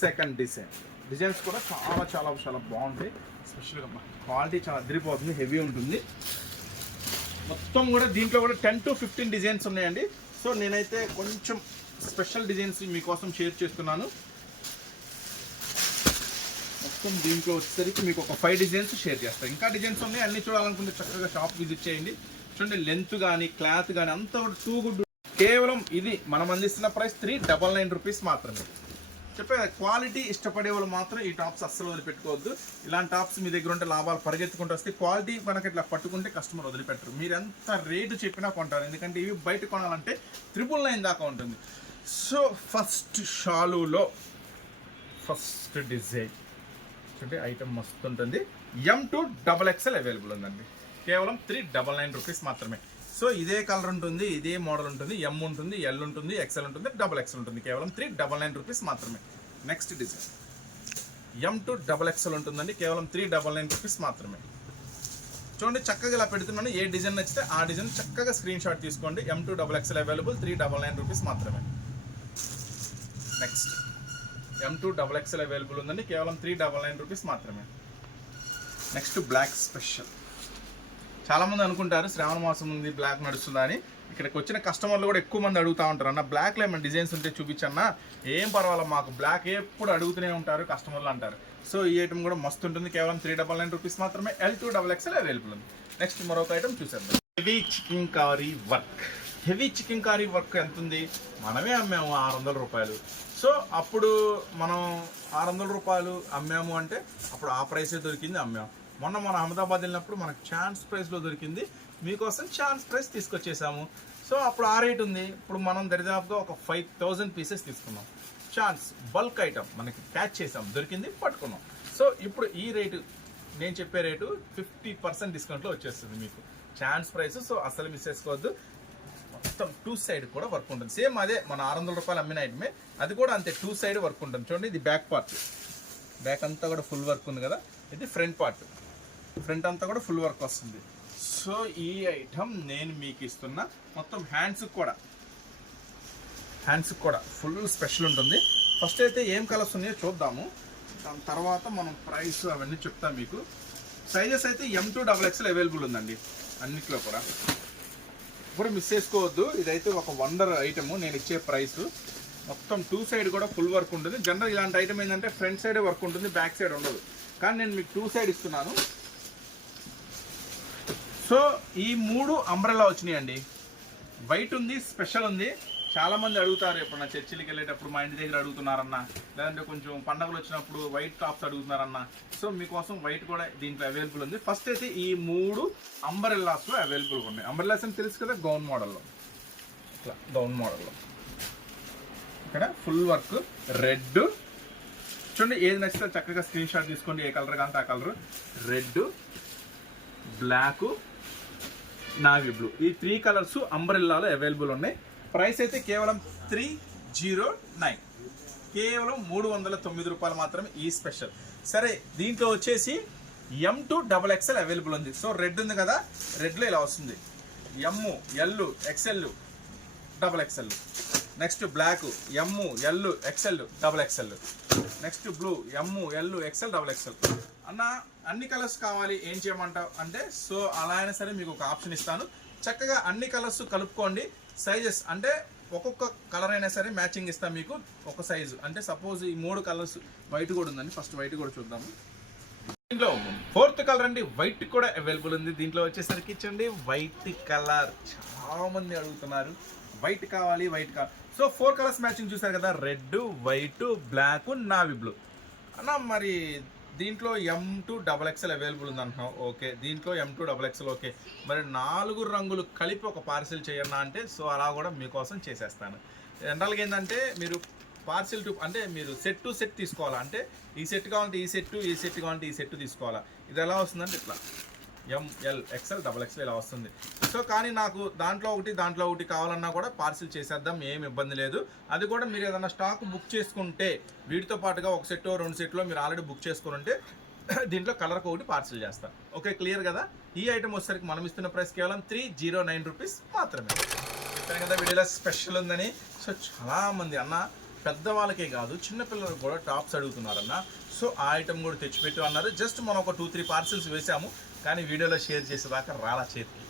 సెకండ్ డిజైన్స్ కూడా చాలా బాగుంటాయి. స్పెషల్గా క్వాలిటీ చాలా అదిరిపోతుంది, హెవీ ఉంటుంది. మొత్తం కూడా దీంట్లో కూడా 10 to 15 డిజైన్స్ ఉన్నాయండి. సో నేనైతే కొంచెం స్పెషల్ డిజైన్స్ మీకోసం షేర్ చేస్తున్నాను. మొత్తం దీంట్లో వచ్చేసరికి మీకు ఒక 5 డిజైన్స్ షేర్ చేస్తాను. ఇంకా డిజైన్స్ ఉన్నాయి, అన్ని చూడాలనుకుంటే చక్కగా షాప్ విజిట్ చేయండి. చూడండి, లెంత్ కానీ క్లాత్ కానీ అంతా కూడా టూ గుడ్. కేవలం ఇది మనం అందిస్తున్న ప్రైస్ 399 రూపీస్ మాత్రమే. చెప్పే క్వాలిటీ ఇష్టపడే వాళ్ళు మాత్రం ఈ టాప్స్ అస్సలు వదిలిపెట్టుకోవద్దు. ఇలాంటి టాప్స్ మీ దగ్గర ఉంటే లాభాలు పరిగెత్తుకుంటూ వస్తే, క్వాలిటీ మనకి ఇట్లా పట్టుకుంటే కస్టమర్ వదిలిపెట్టరు. మీరు ఎంత రేటు చెప్పినా కొంటారు, ఎందుకంటే ఇవి బయట కొనాలంటే 999 దాకా ఉంటుంది. సో ఫస్ట్ షాలులో ఫస్ట్ డిజైన్ చూడండి, ఐటమ్ మస్తు ఉంటుంది. M2XXL అవైలబుల్ ఉందండి. కేవలం 399 రూపీస్ మాత్రమే. సో ఇదే కలర్ ఉంటుంది, ఇదే మోడల్ ఉంటుంది. M ఉంటుంది, L ఉంటుంది, XL ఉంటుంది, XXL ఉంటుంది. కేవలం 399 రూపీస్ మాత్రమే. నెక్స్ట్ డిజైన్ M2XXL ఉంటుందండి. కేవలం 399 రూపీస్ మాత్రమే. చూడండి, చక్కగా ఇలా పెడుతున్నాను. ఏ డిజైన్ నచ్చితే ఆ డిజైన్ చక్కగా స్క్రీన్ షాట్ తీసుకోండి. M2XXL అవైలబుల్, 399 రూపీస్ మాత్రమే. నెక్స్ట్ M2XXL అవైలబుల్ ఉందండి. కేవలం 399 రూపీస్ మాత్రమే. Next black special. చాలామంది అనుకుంటారు శ్రావణ మాసం ఉంది, బ్లాక్ నడుస్తుందా అని. ఇక్కడికి వచ్చిన కస్టమర్లు కూడా ఎక్కువ మంది అడుగుతూ ఉంటారు, అన్న బ్లాక్లో ఏమైనా డిజైన్స్ ఉంటే చూపించన్నా. ఏం పర్వాలేదు, మాకు బ్లాక్ ఎప్పుడు అడుగుతూనే ఉంటారు కస్టమర్లు అంటారు. సో ఈ ఐటమ్ కూడా మస్తు ఉంటుంది. కేవలం 399 రూపీస్ మాత్రమే. L2XXL అవైలబుల్ ఉంది. నెక్స్ట్ మరొక ఐటమ్ చూసేద్దాం. హెవీ చికెన్ కారీ వర్క్ ఎంత ఉంది? మనమే అమ్మాము 600 రూపాయలు. సో అప్పుడు మనం 600 రూపాయలు అమ్మాము అంటే అప్పుడు ఆ ప్రైసే దొరికింది, అమ్మాము. మొన్న అహ్మదాబాద్ వెళ్ళినప్పుడు మనకు ఛాన్స్ ప్రైస్లో దొరికింది, మీకోసం ఛాన్స్ ప్రైస్ తీసుకొచ్చేసాము. సో అప్పుడు ఆ రేట్ ఉంది, ఇప్పుడు మనం దరిదాపుగా ఒక 5000 పీసెస్ తీసుకున్నాం. ఛాన్స్ బల్క్ ఐటమ్ మనకి క్యాచ్ చేసాం, దొరికింది, పట్టుకున్నాం. సో ఇప్పుడు ఈ రేటు నేను చెప్పే రేటు 50% డిస్కౌంట్లో వచ్చేస్తుంది మీకు ఛాన్స్ ప్రైస్. సో అసలు మిస్ చేసుకోవద్దు. మొత్తం 2 సైడ్ కూడా వర్క్ ఉంటుంది, సేమ్ అదే మన 600 రూపాయలు అమ్మిన ఐటమే, అది కూడా అంతే 2 సైడ్ వర్క్ ఉంటుంది. చూడండి, ఇది బ్యాక్ పార్ట్, బ్యాక్ అంతా కూడా ఫుల్ వర్క్ ఉంది కదా. ఇది ఫ్రంట్ పార్ట్, ఫ్రంట్ అంతా కూడా ఫుల్ వర్క్ వస్తుంది. సో ఈ ఐటమ్ నేను మీకు ఇస్తున్న మొత్తం హ్యాండ్స్కి కూడా ఫుల్ స్పెషల్ ఉంటుంది. ఫస్ట్ అయితే ఏం కలర్స్ ఉన్నాయో చూద్దాము, దాని తర్వాత మనం ప్రైస్ అవన్నీ చెప్తాం మీకు. సైజెస్ అయితే M2XXL అవైలబుల్ ఉందండి అన్నిట్లో కూడా, ఇప్పుడు మిస్ చేసుకోవద్దు. ఇదైతే ఒక వండర్ ఐటమ్, నేను ఇచ్చే ప్రైస్. మొత్తం 2 సైడ్ కూడా ఫుల్ వర్క్ ఉంటుంది. జనరల్ ఇలాంటి ఐటమ్ ఏంటంటే ఫ్రంట్ సైడే వర్క్ ఉంటుంది, బ్యాక్ సైడ్ ఉండదు, కానీ నేను మీకు 2 సైడ్ ఇస్తున్నాను. సో ఈ 3 అంబ్రెల్లా వచ్చినాయండి. వైట్ ఉంది, స్పెషల్ ఉంది. చాలా మంది అడుగుతారు, ఎప్పుడు నా చర్చిలకి వెళ్ళేటప్పుడు మా ఇంటి దగ్గర అడుగుతున్నారన్న, లేదంటే కొంచెం పండుగలు వచ్చినప్పుడు వైట్ టాప్స్ అడుగుతున్నారన్న. సో మీకోసం వైట్ కూడా దీంట్లో అవైలబుల్ ఉంది. ఫస్ట్ అయితే ఈ 3 అంబ్రెల్లాస్లో అవైలబుల్గా ఉన్నాయి. అంబ్రెల్లాస్ అని తెలుసు కదా, గౌన్ మోడల్లో, ఇట్లా గౌన్ మోడల్లో ఇక్కడ ఫుల్ వర్క్ రెడ్. చూడండి, ఏది నచ్చితే చక్కగా స్క్రీన్ షాట్ తీసుకోండి, ఏ కలర్ కావాలంటే ఆ colour. Red, black, navy blue, ఈ 3 కలర్స్ అంబ్రెల్లాలో అవైలబుల్ ఉన్నాయి. ప్రైస్ అయితే కేవలం 309, కేవలం 309 రూపాయలు మాత్రమే ఈ స్పెషల్. సరే, దీంట్లో వచ్చేసి M2XXL అవైలబుల్ ఉంది. సో రెడ్ ఉంది కదా, రెడ్లో ఇలా వస్తుంది, ML, XL, XXL. Next black ML, XL, XXL. Next blue ML, XL, XXL. అన్న అన్ని కలర్స్ కావాలి, ఏం చేయమంటావు అంటే, సో అలా అయినా సరే మీకు ఒక ఆప్షన్ ఇస్తాను. చక్కగా అన్ని కలర్స్ కలుపుకోండి. సైజెస్ అంటే ఒక్కొక్క కలర్ అయినా సరే మ్యాచింగ్ ఇస్తాం మీకు, ఒక సైజు. అంటే సపోజ్ ఈ 3 కలర్స్, వైట్ కూడా ఉందండి, ఫస్ట్ వైట్ కూడా చూద్దాము. దీంట్లో 4th కలర్ అండి, వైట్ కూడా అవైలబుల్ ఉంది. దీంట్లో వచ్చేసరికి చూడండి, వైట్ కలర్ చాలా మంది అడుగుతున్నారు, వైట్ కావాలి, వైట్ కావాలి. సో 4 కలర్స్ మ్యాచింగ్ చూసారు కదా, red, white, black, navy blue. అన్న మరి దీంట్లో M2XXL అవైలబుల్ ఉంది అంటున్నావు, ఓకే. దీంట్లో M2XXL ఓకే. మరి 4 రంగులు కలిపి ఒక పార్సిల్ చేయన్నా అంటే, సో అలా కూడా మీకోసం చేసేస్తాను. జనరల్గా ఏంటంటే మీరు పార్సిల్ టు అంటే మీరు సెట్ టు సెట్ తీసుకోవాలా, అంటే ఈ సెట్ కావాలంటే ఈ సెట్, ఈ సెట్ కావాలంటే ఈ సెట్ తీసుకోవాలా. ఇది ఎలా వస్తుందంటే ఇట్లా ML, XL, XXL ఇలా వస్తుంది. సో కానీ నాకు దాంట్లో ఒకటి కావాలన్నా కూడా పార్సిల్ చేసేద్దాం, ఏం ఇబ్బంది లేదు. అది కూడా మీరు ఏదైనా స్టాక్ బుక్ చేసుకుంటే వీటితో పాటుగా ఒక సెట్టో 2 సెట్లో మీరు ఆల్రెడీ బుక్ చేసుకుంటే దీంట్లో కలర్కి ఒకటి పార్సిల్ చేస్తాను. ఓకే, క్లియర్ కదా. ఈ ఐటమ్ వచ్చేసరికి మనం ఇస్తున్న ప్రైస్ కేవలం 309 రూపీస్ మాత్రమే. చెప్పాను కదా వీడియోలో స్పెషల్ ఉందని. సో చాలామంది అన్న పెద్దవాళ్ళకే కాదు చిన్నపిల్లలకు కూడా టాప్స్ అడుగుతున్నారన్న. సో ఆ ఐటమ్ కూడా తెచ్చిపెట్టు అన్నారు. జస్ట్ మనం ఒక 2-3 పార్సిల్స్ వేసాము, కానీ వీడియోలో షేర్ చేసేదాకా రాలా, చేతికి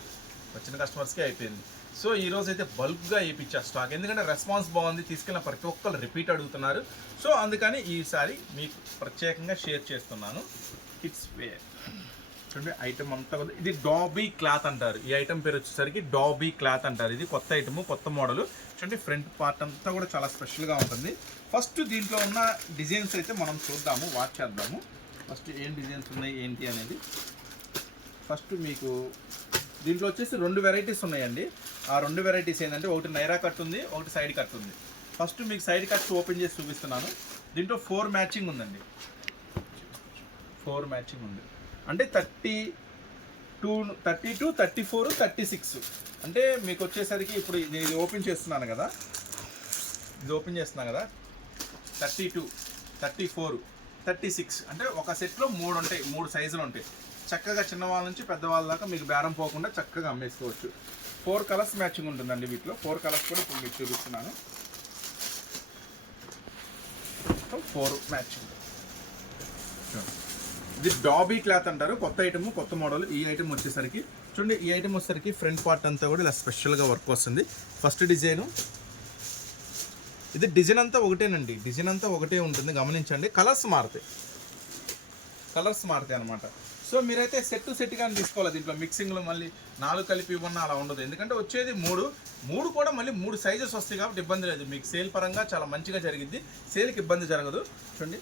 వచ్చిన కస్టమర్స్కే అయిపోయింది. సో ఈరోజు అయితే బల్క్గా వేయించా స్టాక్, ఎందుకంటే రెస్పాన్స్ బాగుంది, తీసుకెళ్ళిన ప్రతి ఒక్కరు రిపీట్ అడుగుతున్నారు. సో అందుకని ఈసారి మీకు ప్రత్యేకంగా షేర్ చేస్తున్నాను. కిడ్స్ వేర్ చూడండి, ఐటమ్ అంతా కూడా ఇది డాబీ క్లాత్ అంటారు. ఈ ఐటమ్ పేరు వచ్చేసరికి డాబీ క్లాత్ అంటారు. ఇది కొత్త ఐటమ్, కొత్త మోడల్. చూడండి, ఫ్రంట్ పార్ట్ అంతా కూడా చాలా స్పెషల్గా ఉంటుంది. ఫస్ట్ దీంట్లో ఉన్న డిజైన్స్ అయితే మనం చూద్దాము, వాచ్ చేద్దాము. ఫస్ట్ ఏం డిజైన్స్ ఉన్నాయి ఏంటి అనేది. ఫస్ట్ మీకు దీంట్లో వచ్చేసి 2 వెరైటీస్ ఉన్నాయండి. ఆ 2 వెరైటీస్ ఏంటంటే, ఒకటి నైరా కట్ ఉంది, ఒకటి సైడ్ కట్ ఉంది. ఫస్ట్ మీకు సైడ్ కట్స్ ఓపెన్ చేసి చూపిస్తున్నాను. దీంట్లో 4 మ్యాచింగ్ ఉందండి, 4 మ్యాచింగ్ ఉంది. అంటే 32, 34, 36. అంటే మీకు వచ్చేసరికి ఇప్పుడు ఇది ఓపెన్ చేస్తున్నాను కదా, 32, 34, 36. అంటే ఒక సెట్లో 3 ఉంటాయి, 3 సైజులు ఉంటాయి. చక్కగా చిన్నవాళ్ళ నుంచి పెద్దవాళ్ళ దాకా మీకు బేరం పోకుండా చక్కగా అమ్మేసుకోవచ్చు. 4 కలర్స్ మ్యాచింగ్ ఉంటుందండి వీటిలో. 4 కలర్స్ కూడా ఇప్పుడు మీకు చూపిస్తున్నాను. 4 మ్యాచింగ్. ఇది డాబీ క్లాత్ అంటారు, కొత్త ఐటమ్, కొత్త మోడల్. ఈ ఐటమ్ వచ్చేసరికి చూడండి, ఈ ఐటమ్ వచ్చేసరికి ఫ్రంట్ పార్ట్ అంతా కూడా ఇలా స్పెషల్గా వర్క్ వస్తుంది. ఫస్ట్ డిజైను, ఇది డిజైన్ అంతా ఒకటేనండి, డిజైన్ అంతా ఒకటే ఉంటుంది, గమనించండి. కలర్స్ మారుతాయి అనమాట. సో మీరైతే సెట్ కానీ తీసుకోవాలి. దీంట్లో మిక్సింగ్లో మళ్ళీ 4 కలిపి ఇవ్వన్నా అలా ఉండదు, ఎందుకంటే వచ్చేది 3 కూడా మళ్ళీ 3 సైజెస్ వస్తాయి కాబట్టి ఇబ్బంది లేదు. మీకు సేల్ పరంగా చాలా మంచిగా జరిగింది, సేల్కి ఇబ్బంది జరగదు. చూడండి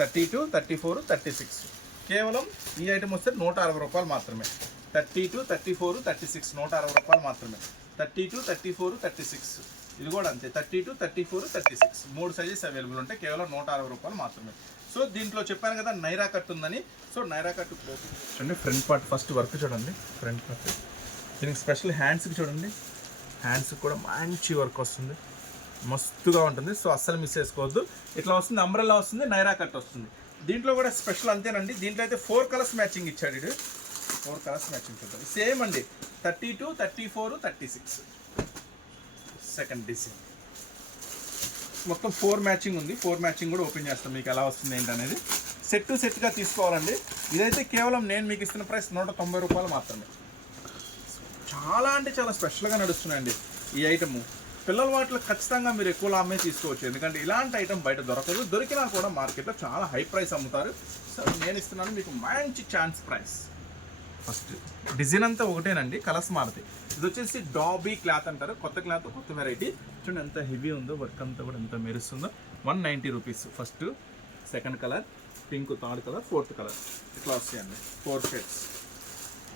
32, 34, 36 కేవలం ఈ ఐటమ్ వస్తే 160 రూపాయలు మాత్రమే. 32, 34, 36 160 రూపాయలు మాత్రమే. 32, 34, 36 ఇది కూడా అంతే. 32, 34, 36 3 సైజెస్ అవైలబుల్ ఉంటాయి, కేవలం 160 రూపాయలు మాత్రమే. సో దీంట్లో చెప్పాను కదా నైరా కట్ ఉందని. సో నైరా కట్ చూడండి, ఫ్రంట్ పార్ట్ ఫస్ట్ వర్క్ చూడండి, ఫ్రంట్ పార్ట్ దీనికి స్పెషల్ హ్యాండ్స్కి చూడండి, హ్యాండ్స్కి కూడా మంచి వర్క్ వస్తుంది, మస్తుగా ఉంటుంది. సో అస్సలు మిస్ చేసుకోవద్దు. ఇట్లా వస్తుంది, అంబ్రెల్లా వస్తుంది, నైరా కట్ వస్తుంది. దీంట్లో కూడా స్పెషల్ అంతేనండి. దీంట్లో అయితే 4 కలర్స్ మ్యాచింగ్ ఇచ్చాడు ఇది. 4 కలర్స్ మ్యాచింగ్ చూద్దాం. సేమ్ అండి, 32, 34, 36 సెకండ్ డిజైన్ మొత్తం 4 మ్యాచింగ్ ఉంది. 4 మ్యాచింగ్ కూడా ఓపెన్ చేస్తాం, మీకు ఎలా వస్తుంది ఏంటనేది. సెట్గా తీసుకోవాలండి. ఇదైతే కేవలం నేను మీకు ఇస్తున్న ప్రైస్ 190 రూపాయలు మాత్రమే. చాలా అంటే చాలా స్పెషల్గా నడుస్తున్నాయండి ఈ ఐటము. పిల్లల వాటిలో ఖచ్చితంగా మీరు ఎక్కువ లాభమే తీసుకోవచ్చు, ఎందుకంటే ఇలాంటి ఐటమ్ బయట దొరకదు. దొరికినా కూడా మార్కెట్లో చాలా హై ప్రైస్ అమ్ముతారు. సో నేను ఇస్తున్నాను మీకు మంచి ఛాన్స్ ప్రైస్. ఫస్ట్ డిజైన్ అంతా ఒకటేనండి, కలర్స్ మారుతాయి. ఇది వచ్చేసి డాబీ క్లాత్ అంటారు, కొత్త క్లాత్, కొత్త వెరైటీ. చూడండి ఎంత హెవీ ఉందో, వర్క్ అంతా కూడా ఎంత మెరుస్తుందో. 190 rupees. First, second colour, pink, third colour, fourth colour ఇట్లా వస్తాయండి. 4 షేడ్స్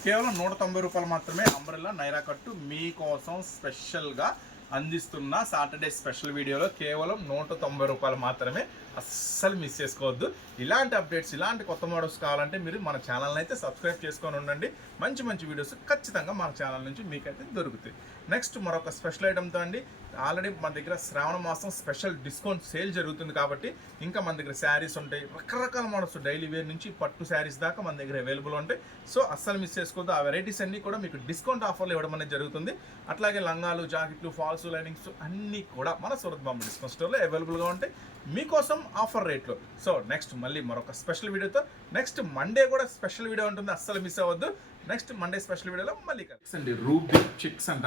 కేవలం 190 రూపాయలు మాత్రమే. అంబ్రెల్లా నైరా కట్టు మీకోసం స్పెషల్గా అందిస్తున్న సాటర్డే స్పెషల్ వీడియోలో కేవలం 190 రూపాయలు మాత్రమే. అస్సలు మిస్ చేసుకోవద్దు. ఇలాంటి అప్డేట్స్, ఇలాంటి కొత్త మోడల్స్ కావాలంటే మీరు మన ఛానల్ని అయితే సబ్స్క్రైబ్ చేసుకొని ఉండండి. మంచి మంచి వీడియోస్ ఖచ్చితంగా మన ఛానల్ నుంచి మీకైతే దొరుకుతాయి. నెక్స్ట్ మరొక స్పెషల్ ఐటమ్తో అండి. ఆల్రెడీ మన దగ్గర శ్రావణ మాసం స్పెషల్ డిస్కౌంట్ సేల్ జరుగుతుంది కాబట్టి ఇంకా మన దగ్గర శారీస్ ఉంటాయి, రకరకాల మోడల్స్, డైలీ వేర్ నుంచి పట్టు శారీస్ దాకా మన దగ్గర అవైలబుల్ ఉంటాయి. సో అస్సలు మిస్ చేసుకోవద్దు. ఆ వెరైటీస్ అన్నీ కూడా మీకు డిస్కౌంట్ ఆఫర్లు ఇవ్వడం అనేది జరుగుతుంది. అట్లాగే లంగాలు, జాకెట్లు, ఫాల్స్, లైనింగ్స్ అన్నీ కూడా మన సూరత్ బాంబే డిస్కౌంట్ స్టోర్లో అవైలబుల్గా ఉంటాయి మీకోసం ఆఫర్ రేట్లో. సో నెక్స్ట్ మళ్ళీ మరొక స్పెషల్ వీడియోతో, నెక్స్ట్ మండే కూడా స్పెషల్ వీడియో ఉంటుంది, అస్సలు మిస్ అవ్వద్దు. నెక్స్ట్ మండే స్పెషల్ వీడియోలో మళ్ళీ అండి. రూబీ చిక్స్ అంట.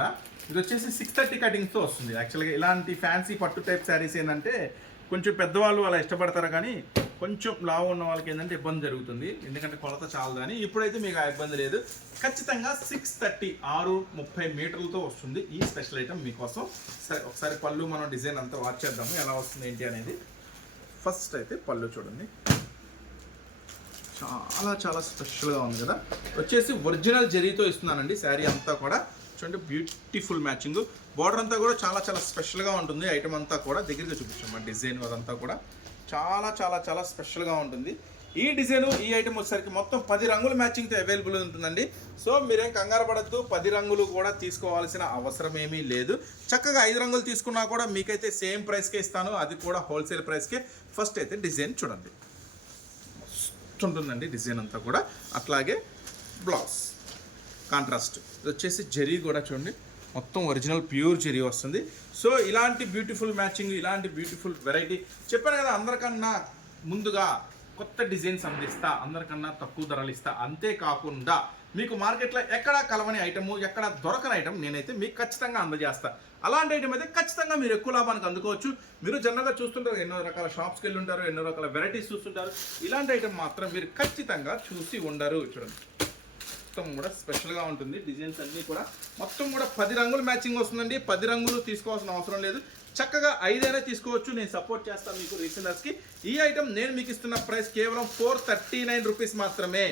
ఇది వచ్చేసి 630 కటింగ్స్తో వస్తుంది. యాక్చువల్గా ఇలాంటి ఫ్యాన్సీ పట్టు టైప్ శారీస్ ఏంటంటే కొంచెం పెద్దవాళ్ళు అలా ఇష్టపడతారు, కానీ కొంచెం లావు ఉన్న వాళ్ళకి ఏంటంటే ఇబ్బంది జరుగుతుంది, ఎందుకంటే కొలత చాలదు అని. ఇప్పుడైతే మీకు ఆ ఇబ్బంది లేదు. ఖచ్చితంగా 630 630 మీటర్లతో వస్తుంది ఈ స్పెషల్ ఐటమ్ మీకోసం. సరే ఒకసారి పళ్ళు మనం డిజైన్ అంతా వాచ్ చేద్దాము ఎలా వస్తుంది ఏంటి అనేది. ఫస్ట్ అయితే పళ్ళు చూడండి, చాలా చాలా స్పెషల్గా ఉంది కదా. వచ్చేసి ఒరిజినల్ జరీతో ఇస్తున్నానండి శారీ అంతా కూడా. చూడండి బ్యూటిఫుల్ మ్యాచింగ్. బార్డర్ అంతా కూడా చాలా చాలా స్పెషల్గా ఉంటుంది. ఐటమ్ అంతా కూడా దగ్గరగా చూపించాము, డిజైన్ అదంతా కూడా చాలా చాలా చాలా స్పెషల్గా ఉంటుంది. ఈ డిజైన్, ఈ ఐటమ్ వచ్చేసరికి మొత్తం 10 రంగుల మ్యాచింగ్తో అవైలబుల్ ఉంటుందండి. సో మీరేం కంగారు పడద్దు, 10 రంగులు కూడా తీసుకోవాల్సిన అవసరం ఏమీ లేదు. చక్కగా 5 రంగులు తీసుకున్నా కూడా మీకైతే సేమ్ ప్రైస్కే ఇస్తాను, అది కూడా హోల్సేల్ ప్రైస్కే. ఫస్ట్ అయితే డిజైన్ చూడండి, ఉంటుందండి డిజైన్ అంతా కూడా. అట్లాగే బ్లౌజ్ కాంట్రాస్ట్. ఇది వచ్చేసి జరీ కూడా చూడండి, మొత్తం ఒరిజినల్ ప్యూర్ జరీ వస్తుంది. సో ఇలాంటి బ్యూటిఫుల్ మ్యాచింగ్, ఇలాంటి బ్యూటిఫుల్ వెరైటీ చెప్పాను కదా, అందరికన్నా ముందుగా కొత్త డిజైన్స్ అందిస్తా, అందరికన్నా తక్కువ ధరలు ఇస్తా. అంతేకాకుండా మీకు మార్కెట్లో ఎక్కడా కలవని ఐటము, ఎక్కడ దొరకని ఐటమ్ నేనైతే మీకు ఖచ్చితంగా అందజేస్తా. అలాంటి ఐటమ్ అయితే ఖచ్చితంగా మీరు ఎక్కువ లాభానికి అందుకోవచ్చు. మీరు జనరల్గా చూస్తుంటారు, ఎన్నో రకాల షాప్స్కి వెళ్ళి ఉంటారు, ఎన్నో రకాల వెరైటీస్ చూస్తుంటారు. ఇలాంటి ఐటమ్ మాత్రం మీరు ఖచ్చితంగా చూసి ఉండరు. చూడండి మొత్తం కూడా స్పెషల్గా ఉంటుంది. డిజైన్స్ అన్నీ కూడా మొత్తం కూడా 10 రంగులు మ్యాచింగ్ వస్తుందండి. 10 రంగులు తీసుకోవాల్సిన అవసరం లేదు, చక్కగా 5 అయినా తీసుకోవచ్చు. నేను సపోర్ట్ చేస్తాను మీకు రీసెలర్స్కి. ఈ ఐటమ్ నేను మీకు ఇస్తున్న ప్రైస్ కేవలం 439 రూపీస్ మాత్రమే.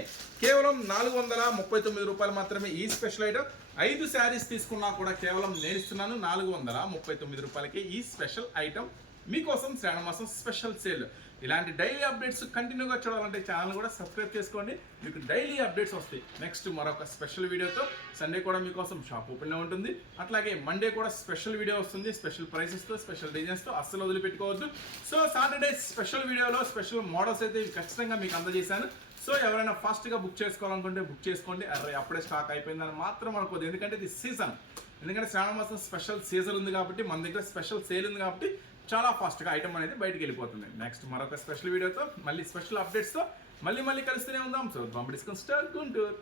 కేవలం 439 రూపాయలు మాత్రమే ఈ స్పెషల్ ఐటమ్. 5 శారీస్ తీసుకున్నా కూడా కేవలం నేను ఇస్తున్నాను 439 రూపాయలకి ఈ స్పెషల్ ఐటమ్ మీకోసం. శ్రావణ మాసం స్పెషల్ సేల్. ఇలాంటి డైలీ అప్డేట్స్ కంటిన్యూగా చూడాలంటే ఛానల్ కూడా సబ్స్క్రైబ్ చేసుకోండి, మీకు డైలీ అప్డేట్స్ వస్తాయి. నెక్స్ట్ మరొక స్పెషల్ వీడియోతో. సండే కూడా మీకోసం షాప్ ఓపెన్లో ఉంటుంది. అట్లాగే మండే కూడా స్పెషల్ వీడియో వస్తుంది, స్పెషల్ ప్రైసెస్తో, స్పెషల్ డిజైన్స్తో. అస్సలు వదిలిపెట్టుకోవద్దు. సో సాటర్డే స్పెషల్ వీడియోలో స్పెషల్ మోడల్స్ అయితే ఖచ్చితంగా మీకు అందజేశాను. సో ఎవరైనా ఫాస్ట్గా బుక్ చేసుకోవాలనుకుంటే బుక్ చేసుకోండి. అప్పుడే స్టాక్ అయిపోయిందని మాత్రం అనుకోదు, ఎందుకంటే ఇది సీజన్. ఎందుకంటే శ్రావణ మాసం స్పెషల్ సీజన్ ఉంది కాబట్టి, మన దగ్గర స్పెషల్ సేల్ ఉంది కాబట్టి చాలా ఫాస్ట్గా ఐటమ్ అనేది బయటికి వెళ్ళిపోతుంది. నెక్స్ట్ మరొక స్పెషల్ వీడియోతో, మళ్ళీ స్పెషల్ అప్డేట్స్తో మళ్ళీ కలుస్తూనే ఉందాం. So Bombay discount star Guntur.